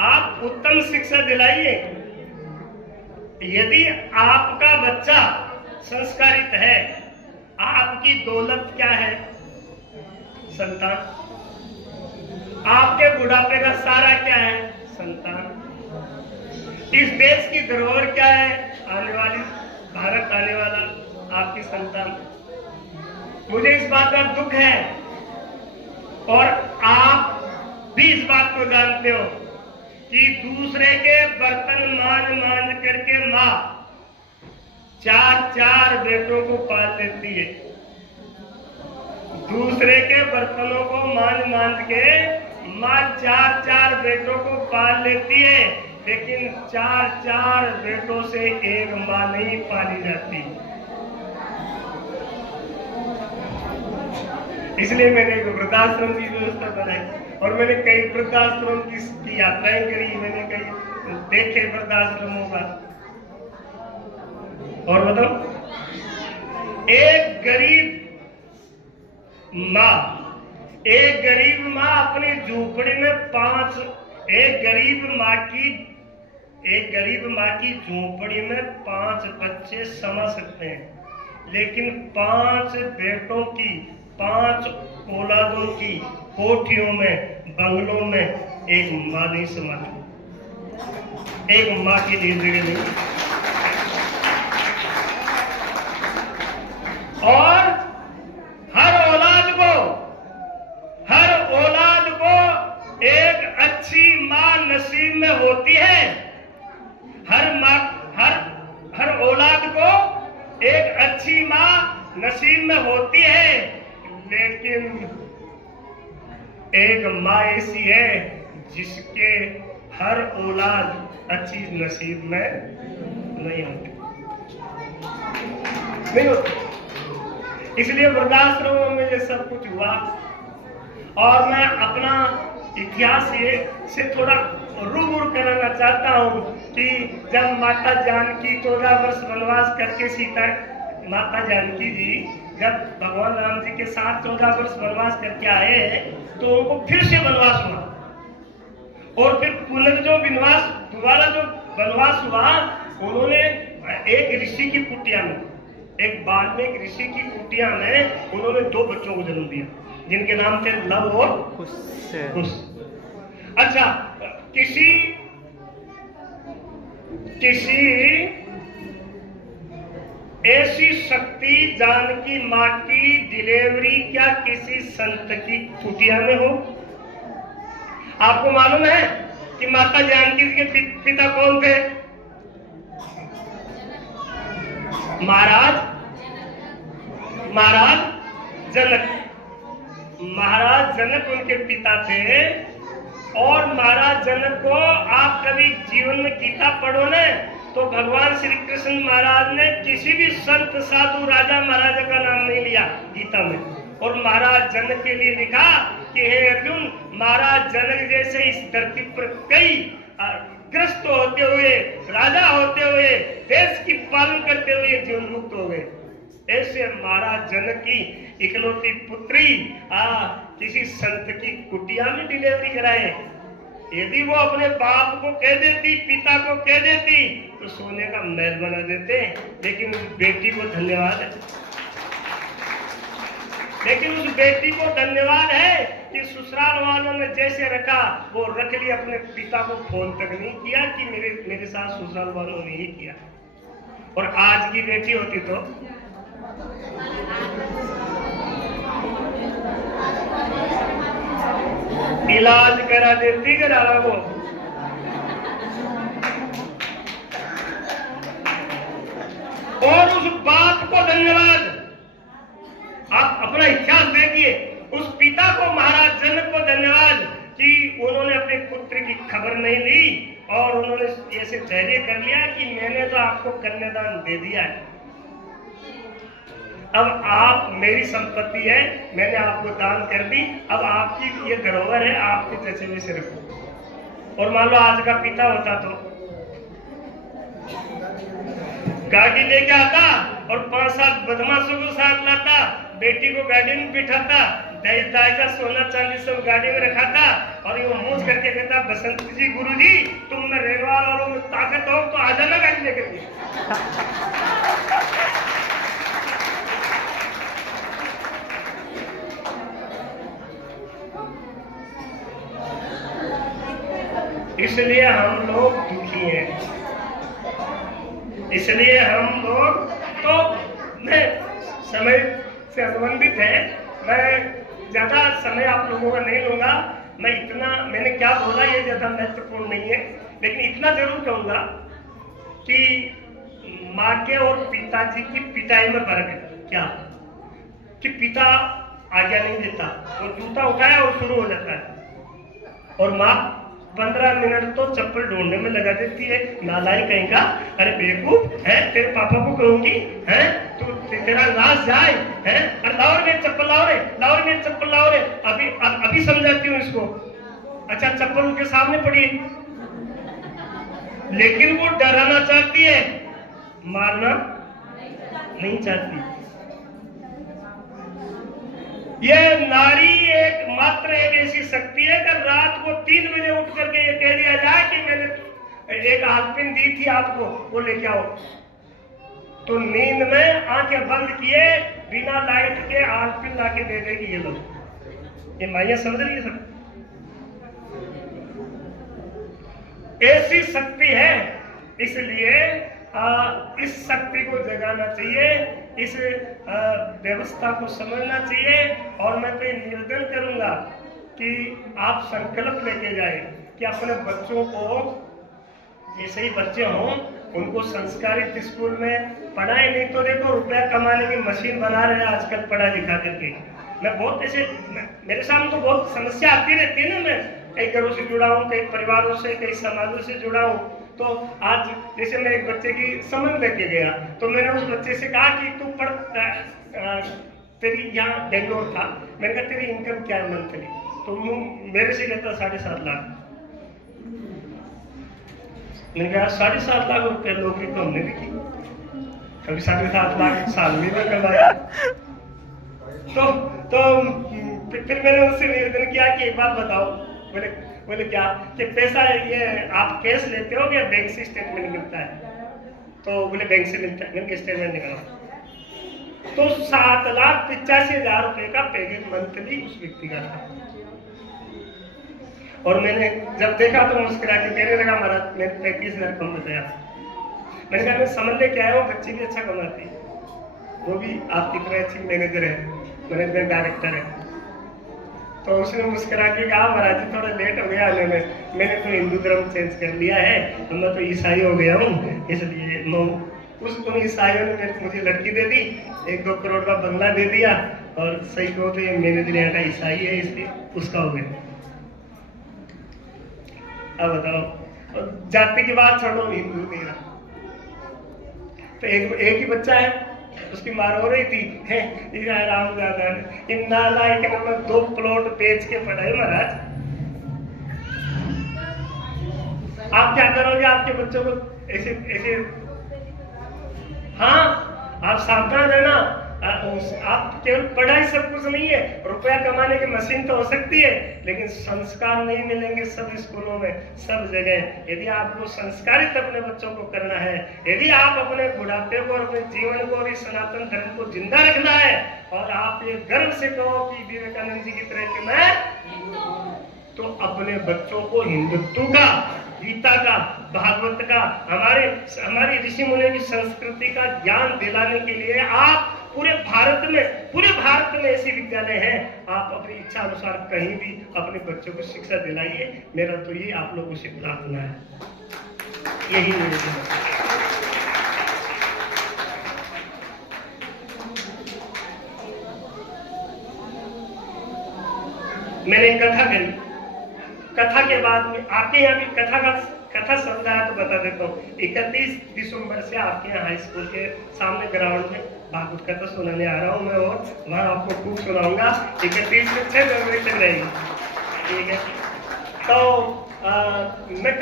आप उत्तम शिक्षा दिलाइए। यदि आपका बच्चा संस्कारित है, आपकी दौलत क्या है? संतान। आपके बुढ़ापे का सारा क्या है? संतान। इस देश की धरोहर क्या है? आने वाली भारत, आने वाला आपकी संतान। मुझे इस बात का दुख है, और आप भी इस बात को जानते हो कि दूसरे के बर्तन मांज करके माँ 4 बेटों को पाल लेती है। दूसरे के बर्तनों को मांज के माँ 4 बेटों को पाल लेती है, लेकिन 4 बेटों से एक माँ नहीं पाली जाती। इसलिए मैंने एक वृद्धाश्रम की व्यवस्था बनाई, और मैंने कई वृद्धाश्रम की यात्राएं करी, मैंने कई देखे वृद्धाश्रमों का। और बताओ, एक गरीब माँ अपनी झोपड़ी में एक गरीब माँ की झोपड़ी में 5 बच्चे समा सकते हैं, लेकिन 5 बेटों की, 5 औलादों की कोठियों में, बंगलों में एक माँ नहीं समाती। एक माँ की लिए जगह नहीं। और हर औलाद को एक अच्छी माँ नसीब में होती है। हर औलाद को एक अच्छी माँ नसीब में होती है, लेकिन एक माँ ऐसी है जिसके हर औलाद अच्छी नसीब में नहीं होती। इसलिए वृद्धाश्रमों में ये सब कुछ हुआ। और मैं अपना इतिहास से थोड़ा रूबरू कराना चाहता हूँ कि जब माता जानकी 14 वर्ष वनवास करके माता जानकी जी जब भगवान राम जी के साथ 14 वर्ष वनवास करके आए तो उनको फिर से वनवास हुआ और फिर पुनर्जो वनवास दोबारा जो वनवास हुआ उन्होंने एक ऋषि की कुटिया में एक वाल्मीकि ऋषि की कुटिया में उन्होंने 2 बच्चों को जन्म दिया जिनके नाम थे लव और कुश। अच्छा, किसी ऐसी शक्ति जानकी माँ की डिलीवरी क्या किसी संत की कुटिया में हो? आपको मालूम है कि माता जानकी के पिता कौन थे? महाराज जनक उनके पिता थे। और महाराज जनक को आप कभी जीवन में गीता पढ़ो ना तो भगवान श्री कृष्ण महाराज ने किसी भी संत साधु राजा महाराजा का नाम नहीं लिया गीता में। और महाराज जनक के लिए लिखा कि हे अर्जुन, महाराज जनक जैसे इस धरती पर कई ग्रस्त होते हुए, राजा होते हुए, देश की पालन करते हुए जीवन मुक्त हो गए। ऐसे महाराज जनक की इकलौती पुत्री किसी संत की कुटिया में डिलीवरी कराए। यदि वो अपने बाप को कह देती, पिता को कह देती तो सोने का महल बना देते। लेकिन उस बेटी को धन्यवाद है, लेकिन उस बेटी को धन्यवाद है कि ससुराल वालों ने जैसे रखा वो रख लिया। अपने पिता को फोन तक नहीं किया कि मेरे साथ ससुराल वालों ने ही किया। और आज की बेटी होती तो इलाज करा देती घराला को। और उस बाप को धन्यवाद। आप अपना इतिहास देखिए, उस पिता को महाराज जनक को धन्यवाद कि उन्होंने अपने पुत्र की खबर नहीं ली और उन्होंने ऐसे धैर्य कर लिया कि मैंने तो आपको कन्यादान दे दिया है, अब आप मेरी संपत्ति है, मैंने आपको दान कर दी, अब आपकी ये धरोहर है, आपके जैसे में से रखो। और मान लो आज का पिता होता तो गाड़ी लेके आता और 5-7 बदमाशों को साथ लाता, बेटी को गाड़ी में बिठाता, दहेज दायजा सोना चांदी सब गाड़ी में रखाता और ये मूंछ करके कहता, बसंत जी गुरुजी तुम में रेवाल वालों में ताकत हो तो आ जाना गाड़ी लेकर। इसलिए हम लोग दुखी हैं, इसलिए हम लोग तो मैं समय से अनुबंधित है, मैं ज्यादा समय आप लोगों का नहीं लूंगा। मैंने क्या बोला ये ज्यादा महत्वपूर्ण नहीं है, लेकिन इतना जरूर कहूंगा कि माँ के और पिताजी की पिटाई में फर्क है। क्या कि पिता आज्ञा नहीं देता, वो जूता उठाया और शुरू हो जाता है, और माँ 15 मिनट तो चप्पल ढूंढने में लगा देती है। नालाई कहीं का, अरे बेवकूफ है, तेरे पापा को कहूंगी है तो तेरा नाश जाए है, अरे लाओ रे चप्पल, लाओ रे चप्पल, लाओ रे। अभी समझाती हूँ इसको। अच्छा, चप्पल उनके सामने पड़ी है, लेकिन वो डराना चाहती है, मारना नहीं चाहती। यह नारी मात्र एक ऐसी शक्ति है कि रात को 3 बजे उठ करके ये कह दिया जाए कि मैंने एक आलपिन दी थी आपको, वो लेके आओ, तो नींद में आंखें बंद किए बिना लाइट के आलपिन लाके दे देगी। ये लोग, ये माइया समझ रही है सब, ऐसी शक्ति है। इसलिए इस शक्ति को जगाना चाहिए, इस व्यवस्था को समझना चाहिए। और मैं तो निवेदन करूंगा कि आप संकल्प लेके जाए कि अपने बच्चों को, जैसे ही बच्चे हों उनको संस्कारित स्कूल में पढ़ाए। नहीं तो देखो रुपया कमाने की मशीन बना रहे हैं आजकल पढ़ा लिखा करके। मैं बहुत ऐसे, मेरे सामने तो बहुत समस्या आती रहती है ना, मैं कई घरों से जुड़ा हूँ, कई परिवारों से, कई समाजों से जुड़ा हूँ। तो आज जैसे मैं एक बच्चे की समझ लेके गया तो मैंने उस बच्चे से कहा कि तू पढ़, तेरी यहाँ बेंगलोर था, मैंने कहा तेरी इनकम क्या है मंथली, तो मेरे से कहता 7.5 लाख। मैंने कहा 7.5 लाख रुपये नौकरी तो हमने भी की, कभी 7.5 लाख साल में भी कमाया। तो फिर मैंने उससे निवेदन किया कि एक बात बताओ। बोले क्या कि पैसा ये आप कैश लेते हो या बैंक से स्टेटमेंट मिलता है? तो बोले बैंक से मिलता है। मैंने स्टेटमेंट निकाला तो 7,85,000 रुपए का पैकेज मंथली उस व्यक्ति का था। और मैंने जब देखा तो मुस्कुरा के कहने लगा महाराज मैं 35,000 कम बताया। मैंने कहा मैं समझ ले क्या है, वो बच्ची भी अच्छा कमाती है, वो भी आपकी तरह अच्छी मैनेजर है, मैनेजमेंट डायरेक्टर है। तो उसने मुस्कुरा के कहा महाराज जी थोड़ा लेट हो गया आने में, मैंने तो हिंदू धर्म चेंज कर लिया है, मैं तो ईसाई हो गया हूँ, इसलिए उन ईसाइयों ने मुझे लड़की दे दी, 1-2 करोड़ का बंगला दे दिया, और सही कहो तो ये मैनेजर यहाँ का ईसाई है इसलिए उसका हो गया। अब बताओ, जाति की बात छोड़ो, हिंदू मेरा तो एक ही बच्चा है, उसकी माँ रो रही थी, राम दादा ने इन नालायक ने 2 प्लॉट बेच के पढ़ाए। महाराज आप क्या करोगे आपके बच्चों को ऐसे? हाँ, आप सावधान रहना। आप केवल पढ़ाई सब कुछ नहीं है, रुपया कमाने की मशीन तो हो सकती है, लेकिन संस्कार नहीं मिलेंगे सब स्कूलों में, सब जगह। यदि आपको संस्कारित अपने बच्चों को करना है, यदि आप अपने बुढ़ापे को और अपने जीवन को और इस सनातन धर्म को जिंदा रखना है, और आप ये गर्व से कहो कि विवेकानंद जी की तरह कि मैं, तो अपने बच्चों को हिंदुत्व का, गीता का, भागवत का, हमारे ऋषि मुनि की संस्कृति का ज्ञान दिलाने के लिए आप पूरे भारत में ऐसे विद्यालय हैं, आप अपनी इच्छा अनुसार कहीं भी अपने बच्चों को शिक्षा दिलाइए। मेरा तो ये आप लोगों से प्रार्थना है, यही निवेदन है। मैंने कथा करी, कथा के बाद में आपके यहाँ भी कथा समझा है तो बता देता हूँ। 31 दिसंबर से आपके यहाँ हाई स्कूल के सामने ग्राउंड में भागवत कथा सुनाने आ रहा हूँ मैं, और वहाँ आपको खूब सुनाऊंगा। 31 से 6 जनवरी तक रहेगी, ठीक है? तो मैं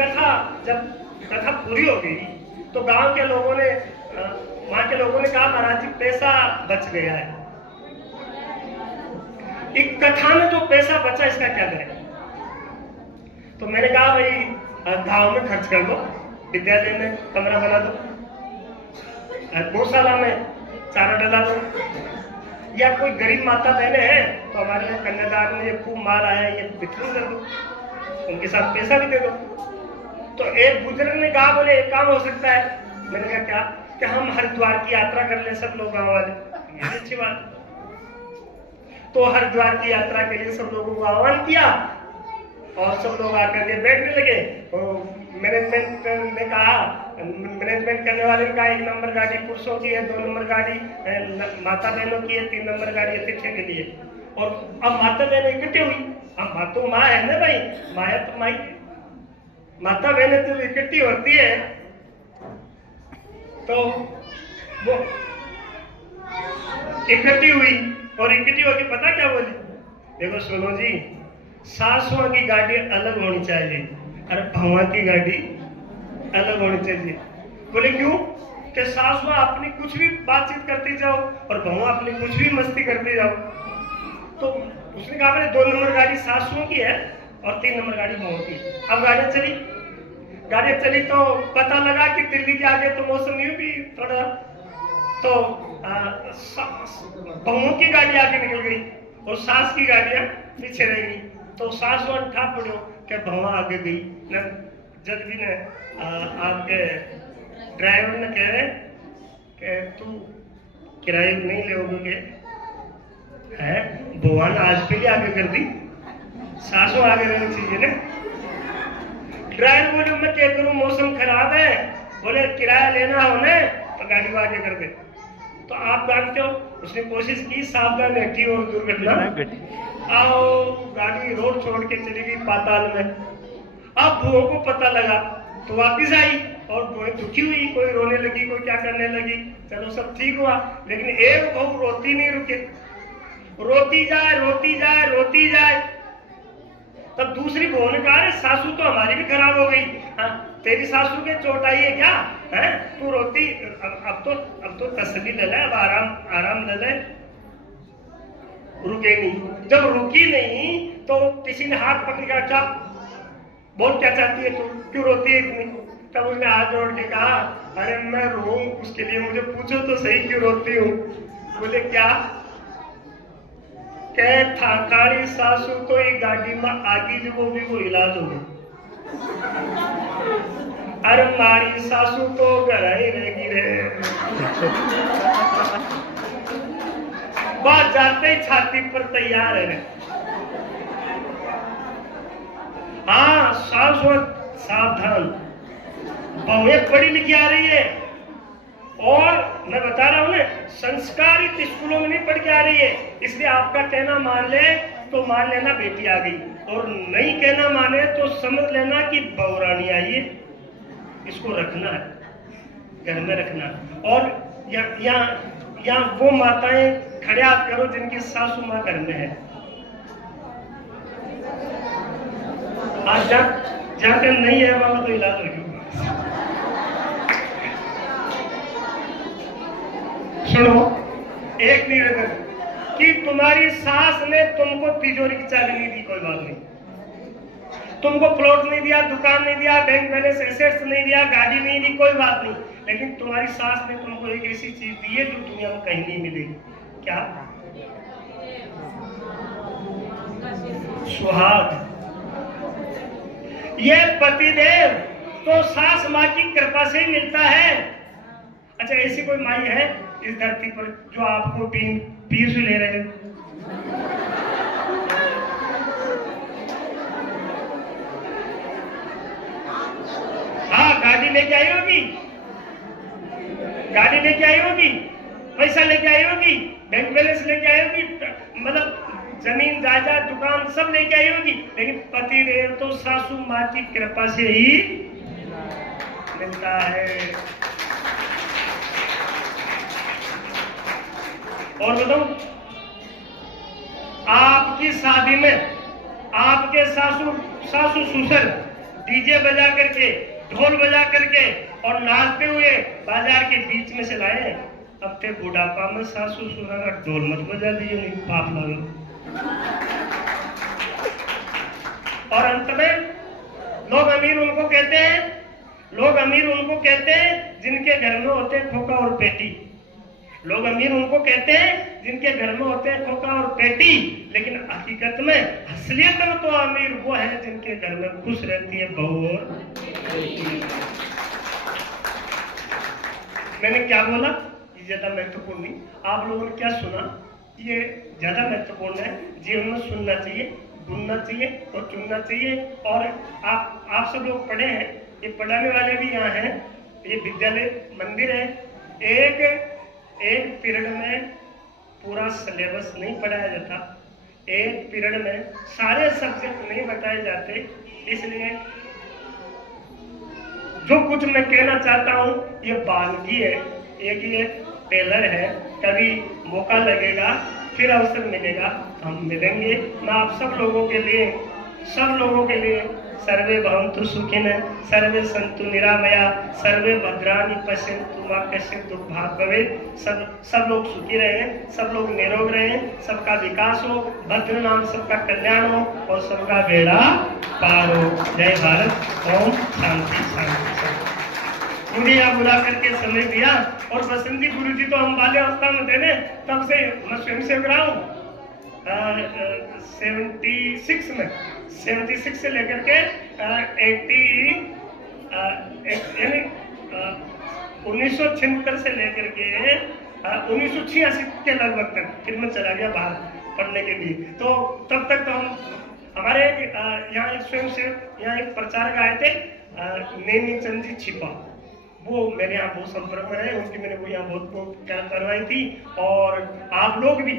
जब कथा पूरी हो गई तो गांव के लोगों ने, वहाँ के लोगों ने कहा महाराज जी पैसा बच गया है, एक कथा में जो पैसा बचा इसका क्या करें? तो मैंने कहा भाई गांव में खर्च कर दो, विद्यालय में कमरा बना दो, गौशाला में चारा डला दो, या कोई गरीब माता बहने हैं तो हमारे यहाँ कन्यादान में ये खूब मार आया है, ये वितरण कर दो, उनके साथ पैसा भी दे दो। तो एक बुजुर्ग ने कहा बोले एक काम हो सकता है। मैंने कहा क्या? कि हम हरिद्वार की यात्रा कर ले सब लोग गाँव वाले। ये अच्छी बात। तो हरिद्वार की यात्रा के लिए सब लोगों को आह्वान किया और सब लोग आकर के बैठने लगे। तो मैनेजमेंट ने कहा, मैनेजमेंट करने वाले ने कहा 1 नंबर गाड़ी पुरुषों की है, 2 नंबर गाड़ी माता बहनों की है, 3 नंबर गाड़ी अतिथि के लिए। और अब माता बहन इकट्ठी हुई, अब माँ तो माँ है ना भाई, माया तो माई, माता बहन तो इकट्ठी होती है। तो वो इकट्ठी हुई और इकट्ठी होकर पता क्या बोली? देखो सुनो जी, सासुआ की गाड़ी अलग होनी चाहिए और भवा की गाड़ी अलग होनी चाहिए। बोले क्यों? कि सासुआ अपनी कुछ भी बातचीत करते जाओ और भवा अपनी कुछ भी मस्ती करते जाओ। तो उसने कहा मैंने 2 नंबर गाड़ी सासुओं की है और 3 नंबर गाड़ी भवा की। अब गाड़ियां चली तो पता लगा कि दिल्ली के आगे तो मौसम यूं भी थोड़ा, तो बहुओं की गाड़ी आगे निकल गई और सास की गाड़ियां पीछे रह गई। तो सास वो ठा पड़ो कि भवा आगे गई न। जज भी ने आपके ड्राइवर ने कह रहे कि तू किराए नहीं लोगे है, भगवान आज पे ही आगे कर दी, सासों आगे रहनी चाहिए ना। ड्राइवर बोले मैं क्या करूं, मौसम खराब है, बोले किराया लेना हो ना तो गाड़ी को आगे कर दे। तो आप जानते हो उसने कोशिश की, सावधान हटी और दुर्घटना आओ, गाड़ी रोड छोड़ के चली गई पाताल में। अब बुआ को पता लगा तो वापिस आई और बुआ दुखी हुई, कोई रोने लगी, कोई क्या करने लगी। चलो सब ठीक हुआ, लेकिन एक बहू रोती नहीं रुके, रोती जाए। तब दूसरी बहू ने कहा सासू तो हमारी भी खराब हो गई, हाँ तेरी सासू के चोट आई है क्या है, तू रोती, अब तो तसल्ली ले ले, अब आराम ले ले। रुके नहीं। जब रुकी नहीं तो किसी ने हाथ पकड़ के अच्छा बोल क्या चाहती है तू, क्यों रोती है इतनी? तब उसने हाथ जोड़ के कहा, अरे मैं रो उसके लिए मुझे पूछो तो सही क्यों रोती हूँ। बोले क्या? कह ठाकाड़ी सासू तो ये गाड़ी में आगी जो भी वो इलाज हो गई, अरे मारी सासू तो घर ही रहेगी रे। बात जाते ही छाती पर तैयार है। हाँ शाश्वत सावधान, बहुएं पढ़ी लिखी आ रही है और मैं बता रहा हूं ना, संस्कारित स्कूलों में नहीं पढ़ के आ रही है। इसलिए आपका कहना मान ले तो मान लेना बेटी आ गई, और नहीं कहना माने तो समझ लेना कि बहुरानी आई है। इसको रखना है, घर में रखना है। और यहाँ वो माताएं खड़े हाथ करो जिनकी सासू माँ घर में है। आज जाकर नहीं है वहां तो इलाज हो। सुनो, एक निवेदन कि तुम्हारी सास ने तुमको तिजोरी की चाबी नहीं दी, कोई बात नहीं। तुमको प्लॉट नहीं दिया, दुकान नहीं दिया, बैंक बैलेंस एसेट्स नहीं दिया, गाड़ी नहीं दी, कोई बात नहीं। लेकिन तुम्हारी सास ने तुमको एक ऐसी चीज दी है जो दुनिया में कहीं नहीं मिलेगी। क्या? सुहाग। ये पतिदेव तो सास माँ की कृपा से ही मिलता है। अच्छा, ऐसी कोई माई है इस धरती पर जो आपको पीस ले रहे हैं? हाँ, गाड़ी लेके आई होगी, गाड़ी लेके आई होगी, पैसा लेके आई होगी, बैंक बैलेंस लेके आई होगी, मतलब जमीन जायदाद दुकान सब लेके आई होगी। लेकिन पति देव तो सासू माँ की कृपा से ही मिलता है। और बताओ, आपकी शादी में आपके सासू ससुर डीजे बजा करके, ढोल बजा करके और नाचते हुए बाजार के बीच में से लाए। अब ते बुढ़ापा में सासू ससुर का ढोल मत बजा दिए, नहीं पाप लगो। और अंत में लोग अमीर उनको कहते हैं जिनके घर में होते हैं खोखा और पेटी। लोग अमीर उनको कहते हैं जिनके घर में होते हैं खोखा और पेटी, लेकिन हकीकत में असलियत में तो अमीर वो है जिनके घर में खुश रहती है बहू और बेटी। मैंने क्या बोला ये ज्यादा महत्वपूर्ण नहीं, आप लोगों ने क्या सुना ये ज्यादा महत्वपूर्ण है। जीवन में सुनना चाहिए, बुनना चाहिए और चुनना चाहिए। और आप सब लोग पढ़े हैं, ये पढ़ाने वाले भी यहाँ हैं, ये विद्यालय मंदिर है। एक पीरियड में पूरा सिलेबस नहीं पढ़ाया जाता, एक पीरियड में सारे सब्जेक्ट नहीं बताए जाते। इसलिए जो कुछ मैं कहना चाहता हूँ ये बानगी है, एक ये टेलर है। कभी मौका लगेगा, फिर अवसर मिलेगा, हम मिलेंगे। मैं आप सब लोगों के लिए सर्वे भवन्तु सुखिनः, सर्वे सन्तु निरामया, सर्वे भद्राणि पश्यन्तु मा कश्चित् दुर्भाग् भवेत्। सब लोग सुखी रहे, सब लोग निरोग रहे, सबका विकास हो, भद्र नाम सबका कल्याण हो और सबका बेड़ा पार हो। जय भारत। ओम शांति शांति शांति। मुझे यहाँ बुला करके समय दिया। और बसंती गुरु जी तो हम बाल्य अवस्था में थे ना, तब से मैं स्वयं सेवक रहा हूँ। 76 से लेकर के 1976 से लेकर के 1986 के लगभग तक फिर मैं चला गया बाहर पढ़ने के लिए। तो तब तक तो हम हमारे यहाँ एक स्वयं से यहाँ एक प्रचारक आए थे, नेमी चंद जी छिपा, वो मेरे यहाँ बहुत संपर्क में रहे, उनकी मैंने वो यहाँ बहुत करवाई थी। और आप लोग भी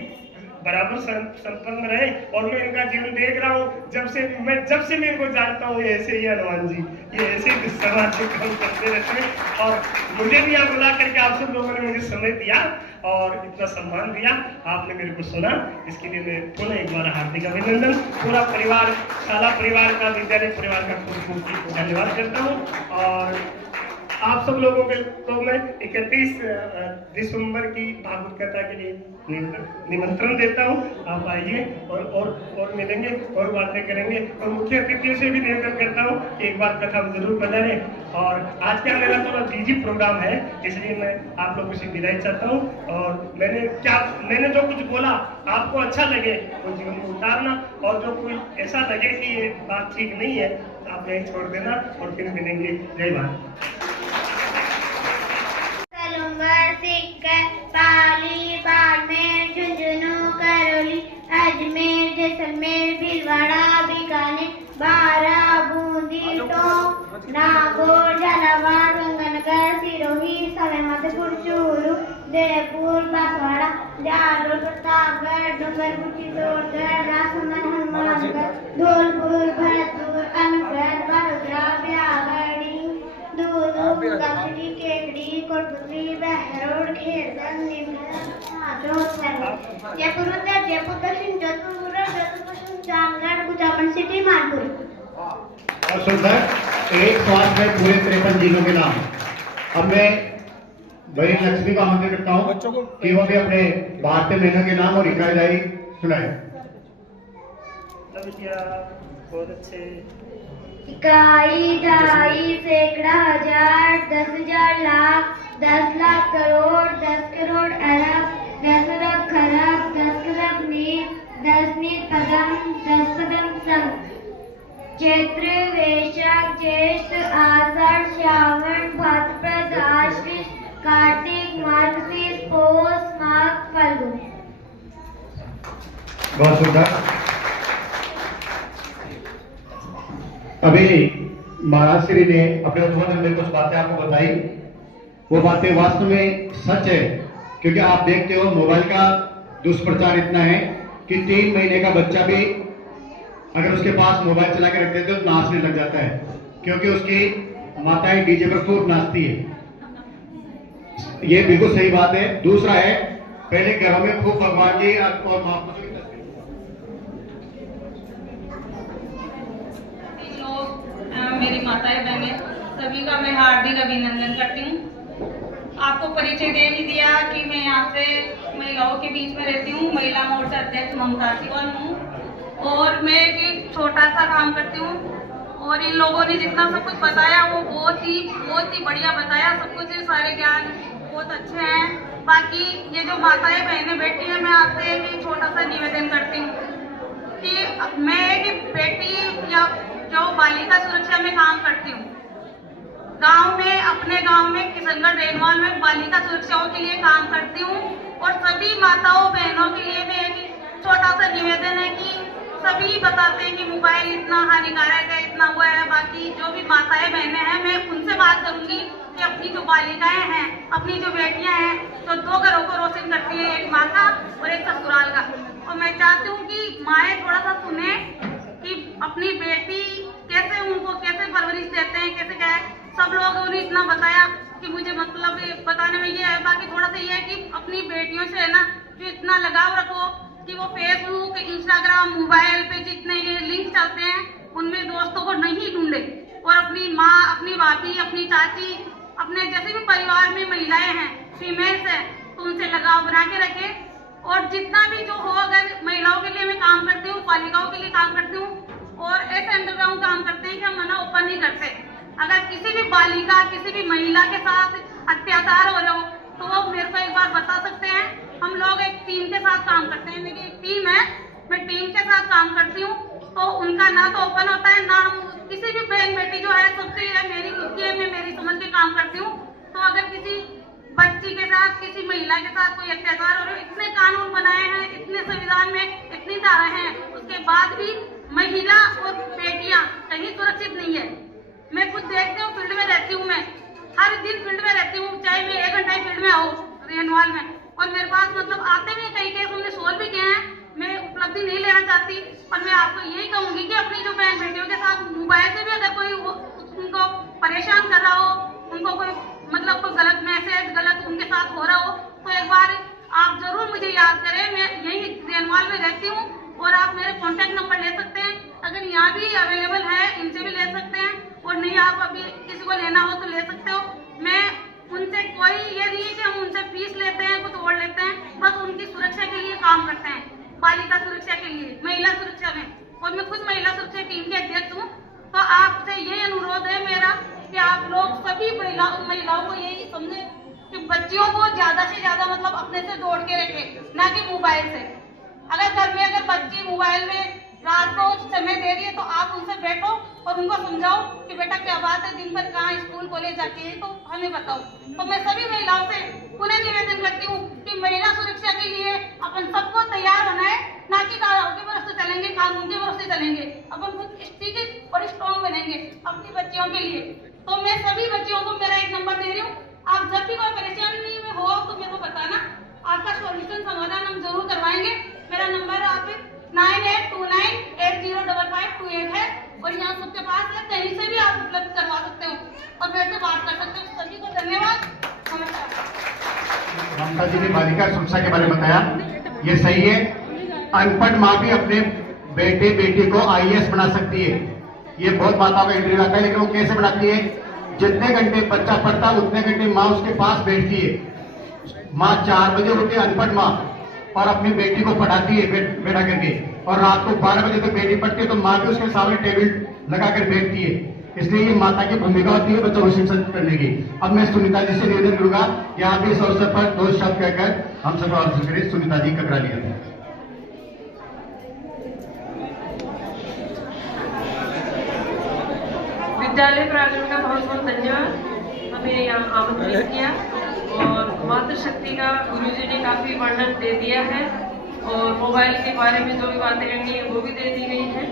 बराबर संपर्क में रहे। और मैं इनका जीवन देख रहा हूँ, जब से मैं इनको जानता हूँ, ऐसे ही हनुमान जी ये ऐसे ही समाज के काम करते रहते हैं। और मुझे भी यहाँ बुला करके आप सब लोगों ने मुझे समय दिया और इतना सम्मान दिया, आपने मेरे को सुना, इसके लिए मैं पुनः एक बार हार्दिक अभिनंदन पूरा परिवार, शाला परिवार का, विद्यालय परिवार का खूब खूब धन्यवाद करता हूँ। और आप सब लोगों के को मैं 31 दिसंबर की भागवत कथा के लिए निमंत्रण देता हूँ। आप आइए और मिलेंगे और बातें करेंगे, और मुख्य अतिथियों से भी निवेदन करता हूँ कि एक बार कथा में जरूर बजाएं। और आज का मेरा थोड़ा बिजी प्रोग्राम है, इसलिए मैं आप लोगों से विदाई चाहता हूँ। और मैंने जो कुछ बोला आपको अच्छा लगे तो जीवन में उतारना, और जो कोई ऐसा लगे कि ये बात ठीक नहीं है आप यही छोड़ देना, और फिर मिलेंगे। जय भारत। पाली, बाड़मेर, झुंझुनू, करौली, अजमेर, जैसलमेर, भीलवाड़ा, बीकानेर, बारा, बूंदी, टोंक, नागौर, झालावाड़, गंगानगर, सिरोही, सवाईमाधोपुर, चूरू, जयपुर, बांसवाड़ा, जालौर, प्रतापगढ़, डूंगरपुर, चित्तौड़गढ़, राजसमंद, हनुमानगढ़, धौलपुर, भरतपुर, अनूपगढ़, बड़ोदरा, बिलाहगढ़ी, दूदू, गंगटी, केकड़ी, कोटपुतली, बहरोड, खेड़गंज, जयपुर उत्तर, जयपुर दक्षिण, जोधपुर पूर्व, जोधपुर पश्चिम, जामगढ़, कुचामन सिटी, मानपुर। और सुंदर एक श्वास में पूरे 53 जिलों के नाम। अब मैं बहन लक्ष्मी का आमंत्रण करता हूँ कि वो भी अपने भारतीय महीनों के नाम और इकाई डायरी सुनाए। बहुत अच्छे। इकाई, दहाई, सैकड़ा, हजार, 10,000, लाख, 10 लाख, करोड़, 10 करोड़, अरब, 10 अरब, खरब, 10 खरब, नील, 10 नील, पदम, 10 पदम, संघ। चैत्र, वैशाख, ज्येष्ठ, आषाढ़, श्रावण, भाद्रपद, आश्विन, कार्तिक, मार्गशीर्ष, पौष, माघ, फाल्गुन। बहुत सुंदर। अभी महाराज श्री ने अपने उद्बोधन में कुछ बातें आपको बताई, वो बातें वास्तव में सच है, क्योंकि आप देखते हो मोबाइल का दुष्प्रचार इतना है कि 3 महीने का बच्चा भी अगर उसके पास मोबाइल चला के रख देते तो नाचने लग जाता है, क्योंकि उसकी माताएं डीजे पर खूब नाचती है। ये बिल्कुल सही बात है। दूसरा है, पहले घरों में खूब भगवान जी और महापुरुषों की मेरी माताएं बहनें सभी का मैं हार्दिक अभिनंदन करती हूँ। आपको परिचय दे ही दिया कि मैं यहाँ से महिलाओं के बीच में रहती हूँ। महिला मोर्चा अध्यक्ष ममता सिवान हूँ, और मैं एक छोटा सा काम करती हूँ। और इन लोगों ने जितना सब कुछ बताया वो बहुत ही बढ़िया बताया सब कुछ। सारे ज्ञान बहुत अच्छे हैं। बाकी ये जो माताएं बहनें बैठी हैं, मैं आपसे एक छोटा सा निवेदन करती हूँ कि मैं एक बेटी या जो बालिका सुरक्षा में काम करती हूँ, गांव में, अपने गांव में किशनगढ़ रेनवाल में बालिका सुरक्षाओं के लिए काम करती हूँ। और सभी माताओं बहनों के लिए मैं एक छोटा सा निवेदन है कि सभी बताते हैं कि मोबाइल इतना हानिकारक है, इतना हुआ है। बाकी जो भी माताएं बहनें हैं, मैं उनसे बात करूंगी कि अपनी जो बालिकाएं हैं, अपनी जो बेटियां हैं, तो 2 घरों को रोशन करती है, एक माँ का और एक ससुराल का। और मैं चाहती हूँ कि माएँ थोड़ा सा सुने कि अपनी बेटी कैसे, उनको कैसे परवरिश देते हैं, कैसे क्या है। सब लोगों ने इतना बताया कि मुझे मतलब बताने में ये है। बाकी थोड़ा सा ये है कि अपनी बेटियों से है ना, जो इतना लगाव रखो कि वो फेसबुक, इंस्टाग्राम, मोबाइल पे जितने ये लिंक चलते हैं उनमें दोस्तों को नहीं ढूंढे, और अपनी माँ, अपनी भाभी, अपनी चाची, अपने जैसे भी परिवार में महिलाएं हैं, फीमेल्स हैं, तो उनसे लगाव बना के रखे। और जितना भी जो हो, अगर महिलाओं के लिए मैं काम करती हूँ, बालिकाओं के लिए काम करती हूँ, और ऐसे अंडरग्राउंड काम करते हैं कि हम मना ओपन नहीं करते। अगर किसी भी बालिका, किसी भी महिला के साथ अत्याचार हो रहे हो तो वो मेरे को एक बार बता सकते हैं। हम लोग एक टीम के साथ काम करते हैं, मेरी एक टीम है, मैं टीम के साथ काम करती हूँ। तो उनका ना तो ओपन होता है, ना हम किसी भी बहन बेटी जो है सबसे है मेरी खुद की है, मैं मेरी समझ के काम करती हूँ। तो अगर किसी बच्ची के साथ, किसी महिला के साथ कोई अत्याचार हो रहा है, इतने कानून बनाए हैं, इतने संविधान में इतनी धाराएं हैं, उसके बाद भी महिला और बेटियां कहीं सुरक्षित नहीं है। मैं खुद देखती हूँ, फील्ड में रहती हूँ, मैं हर दिन फील्ड में रहती हूँ, चाहे मैं 1 घंटा फील्ड में आऊँ रेनवाल में, और मेरे पास मतलब आते भी कई केस हमने सोल्व भी किए हैं। मैं उपलब्धि नहीं लेना चाहती, और मैं आपको यही कहूंगी कि अपनी जो बहन बेटियों के साथ मोबाइल से भी अगर कोई उनको परेशान कर रहा हो, उनको कोई मतलब कोई गलत मैसेज, गलत उनके साथ हो रहा हो, तो एक बार आप जरूर मुझे याद करें। मैं यही रेनवाल में रहती हूँ, और आप मेरे कॉन्टैक्ट नंबर ले सकते हैं। अगर यहाँ भी अवेलेबल है, इनसे भी ले सकते हैं, और नहीं आप अभी किसी को लेना हो तो ले सकते हो। मैं उनसे कोई ये नहीं है कि हम उनसे फीस लेते हैं, कुछ और लेते हैं, बस उनकी सुरक्षा के लिए काम करते हैं, बालिका सुरक्षा के लिए, महिला सुरक्षा में। और मैं खुद महिला सुरक्षा टीम के अध्यक्ष हूँ। तो आपसे ये अनुरोध है मेरा कि आप लोग सभी महिलाओं को यही समझे कि बच्चियों को ज्यादा से ज्यादा मतलब अपने से जोड़ के रखे, ना कि मोबाइल से। अगर घर में अगर बच्ची मोबाइल में रात को समय दे रही है तो आप उनसे बैठो और उनको समझाओ कि बेटा क्या बात है, दिन भर कहाँ स्कूल कॉलेज जाती है, तो हमें बताओ। तो मैं सभी महिलाओं से पुनः निवेदन करती हूँ कि महिला सुरक्षा के लिए अपन सबको तैयार होना है, ना कि कानून के भरोसे चलेंगे, कानून के भरोसे चलेंगे। अपन खुद स्ट्रिक्ट और स्ट्रॉन्ग बनेंगे अपनी बच्चियों के लिए। तो मैं सभी बच्चियों को मेरा एक नंबर दे रही हूँ, आप जब भी कोई परेशानी में हो तो मेरे को बताना, आपका सॉल्यूशन समाधान हम जरूर करवाएंगे। मेरा नंबर आप 9829805528 है और यहाँ सबके पास है, कहीं से भी आप उपलब्ध करवा सकते हो और मेरे से बात कर सकते हो। सभी को धन्यवाद, नमस्कार। ममता जी ने बालिका सुरक्षा के बारे में बताया, ये सही है। अनपढ़ माँ भी अपने बेटे बेटी को IAS बना सकती है, ये बहुत माताओं का इंटरव्यू आता है। लेकिन वो कैसे बनाती है? जितने घंटे बच्चा पढ़ता है उतने घंटे माँ उसके पास बैठती है। माँ 4 बजे उठती है, अनपढ़ माँ, और अपनी बेटी को पढ़ाती है बैठा करके, और रात को 12 बजे तक बेटी पढ़ती है तो माँ भी उसके सामने टेबल लगाकर बैठती है। इसलिए ये माता की भूमिका होती है बच्चों को शिक्षित करने की। अब मैं सुनीता जी से निवेदन करूंगा, यहाँ पे इस अवसर पर 2 शब्द कहकर हम सब अवसर करें। सुनीता जी ककराली। विद्यालय प्रांगण का बहुत बहुत धन्यवाद, हमें यहाँ आमंत्रित किया। और मातृशक्ति का गुरुजी ने काफी वर्णन दे दिया है और मोबाइल के बारे में जो भी बातें करनी है वो भी दे दी गई है।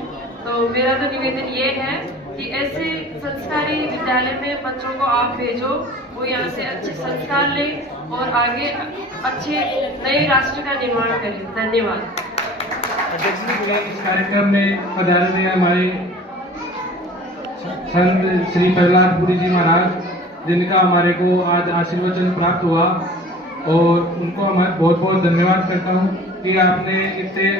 तो मेरा तो निवेदन ये है कि ऐसे संस्कारी विद्यालय में बच्चों को आप भेजो, वो यहाँ से अच्छे संस्कार लें और आगे अच्छे नए राष्ट्र का निर्माण करें। धन्यवाद। इस कार्यक्रम में पधारे हमारे संत श्री प्रहलादपुरी जी महाराज, जिनका हमारे को आज आशीर्वचन प्राप्त हुआ, और उनको मैं बहुत बहुत धन्यवाद करता हूँ कि आपने इतने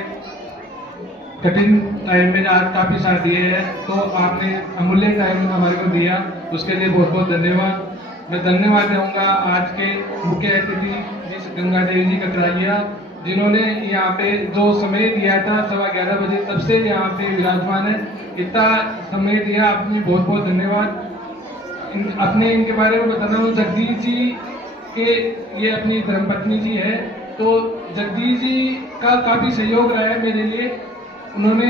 कठिन टाइम में आज काफ़ी साथ दिए हैं, तो आपने अमूल्य टाइम हमारे को दिया, उसके लिए बहुत बहुत धन्यवाद। मैं धन्यवाद दूंगा आज के मुख्य अतिथि जी गंगा देवी जी ककरालिया, जिन्होंने यहाँ पे जो समय दिया था 11:15 बजे, तब से यहाँ पे विराजमान है, इतना समय दिया, आपने बहुत बहुत धन्यवाद। अपने इनके बारे में बताना हूँ, जगदीश जी के ये अपनी धर्मपत्नी जी है, तो जगदीश जी का काफ़ी सहयोग रहा है मेरे लिए, उन्होंने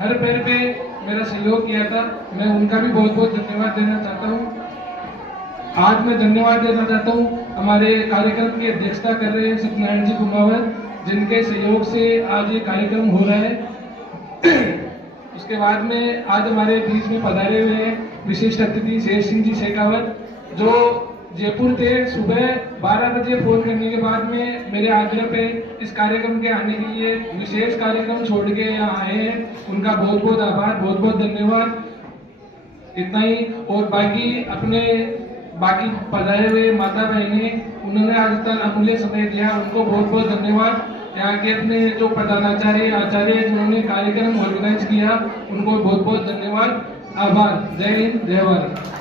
हर पैर पे मेरा सहयोग किया था, मैं उनका भी बहुत बहुत धन्यवाद देना चाहता हूँ। आज मैं धन्यवाद देना चाहता हूँ हमारे कार्यक्रम की अध्यक्षता कर रहे हैं सत्यनारायण जी कुमावत, जिनके सहयोग से आज ये कार्यक्रम हो रहा है। उसके बाद में आज हमारे बीच में पधारे हुए हैं विशिष्ट अतिथि शेर सिंह जी शेखावत, जो जयपुर थे। सुबह 12 बजे फोन करने के बाद में मेरे आग्रह पे इस कार्यक्रम के आने के लिए विशेष कार्यक्रम छोड़ के यहाँ आए हैं, उनका बहुत बहुत आभार, बहुत बहुत धन्यवाद। इतना ही। और बाकी पधारे हुए माता बहनें, उन्होंने आज तक अमूल्य समय दिया, उनको बहुत बहुत धन्यवाद। यहाँ के अपने जो प्रधानाचार्य आचार्य जिन्होंने कार्यक्रम ऑर्गेनाइज किया, उनको बहुत बहुत धन्यवाद, आभार। जय हिंद, जय भारत।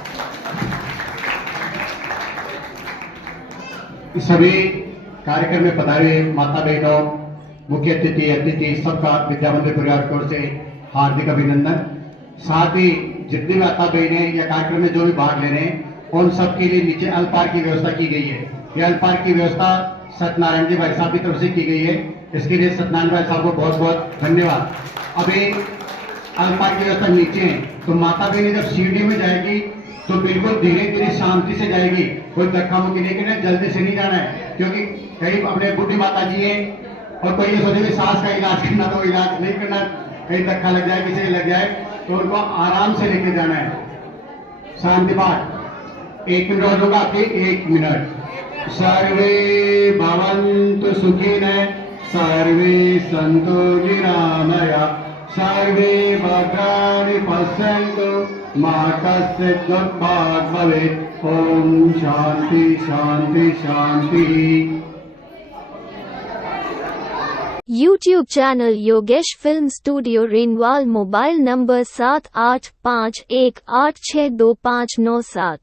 सभी कार्यक्रम में पधारे माता बहनों, मुख्य अतिथि सबका विद्या मंदिर परिवार की ओर से हार्दिक अभिनंदन। साथ ही जितनी माता बहनें या कार्यक्रम में जो भी भाग ले रहे हैं, उन सबके लिए नीचे अल्पार की व्यवस्था की गई है। ये अल्पार की व्यवस्था सत्यनारायण जी भाई साहब की तरफ से की गई है, इसके लिए सत्यनारायण भाई साहब को बहुत बहुत धन्यवाद। अभी अल्पार की व्यवस्था नीचे है, तो माता बहनें जब सीढ़ी में जाएगी तो बिल्कुल धीरे धीरे शांति से जाएगी, कोई धक्का मुक्की नहीं करना, जल्दी से नहीं जाना है, क्योंकि कहीं अपने बूढ़ी माता जी है और कोई ये सोचे सांस का इलाज करना, तो इलाज नहीं करना, कहीं धक्का लग जाए, किसी लग जाए, तो उनको आराम से लेके जाना है। शांति पाठ 1 मिनट और होगा आपके, 1 मिनट। सर्वे भवन्तु सुखिनः, सर्वे सन्तु निरामया, सर्वे भद्राणि पश्यन्तु, मा कश्चित् दुर्भाग् भवेत्। ओम शांति शांति शांति। YouTube channel Yogesh film studio renewal, mobile number 7851862597।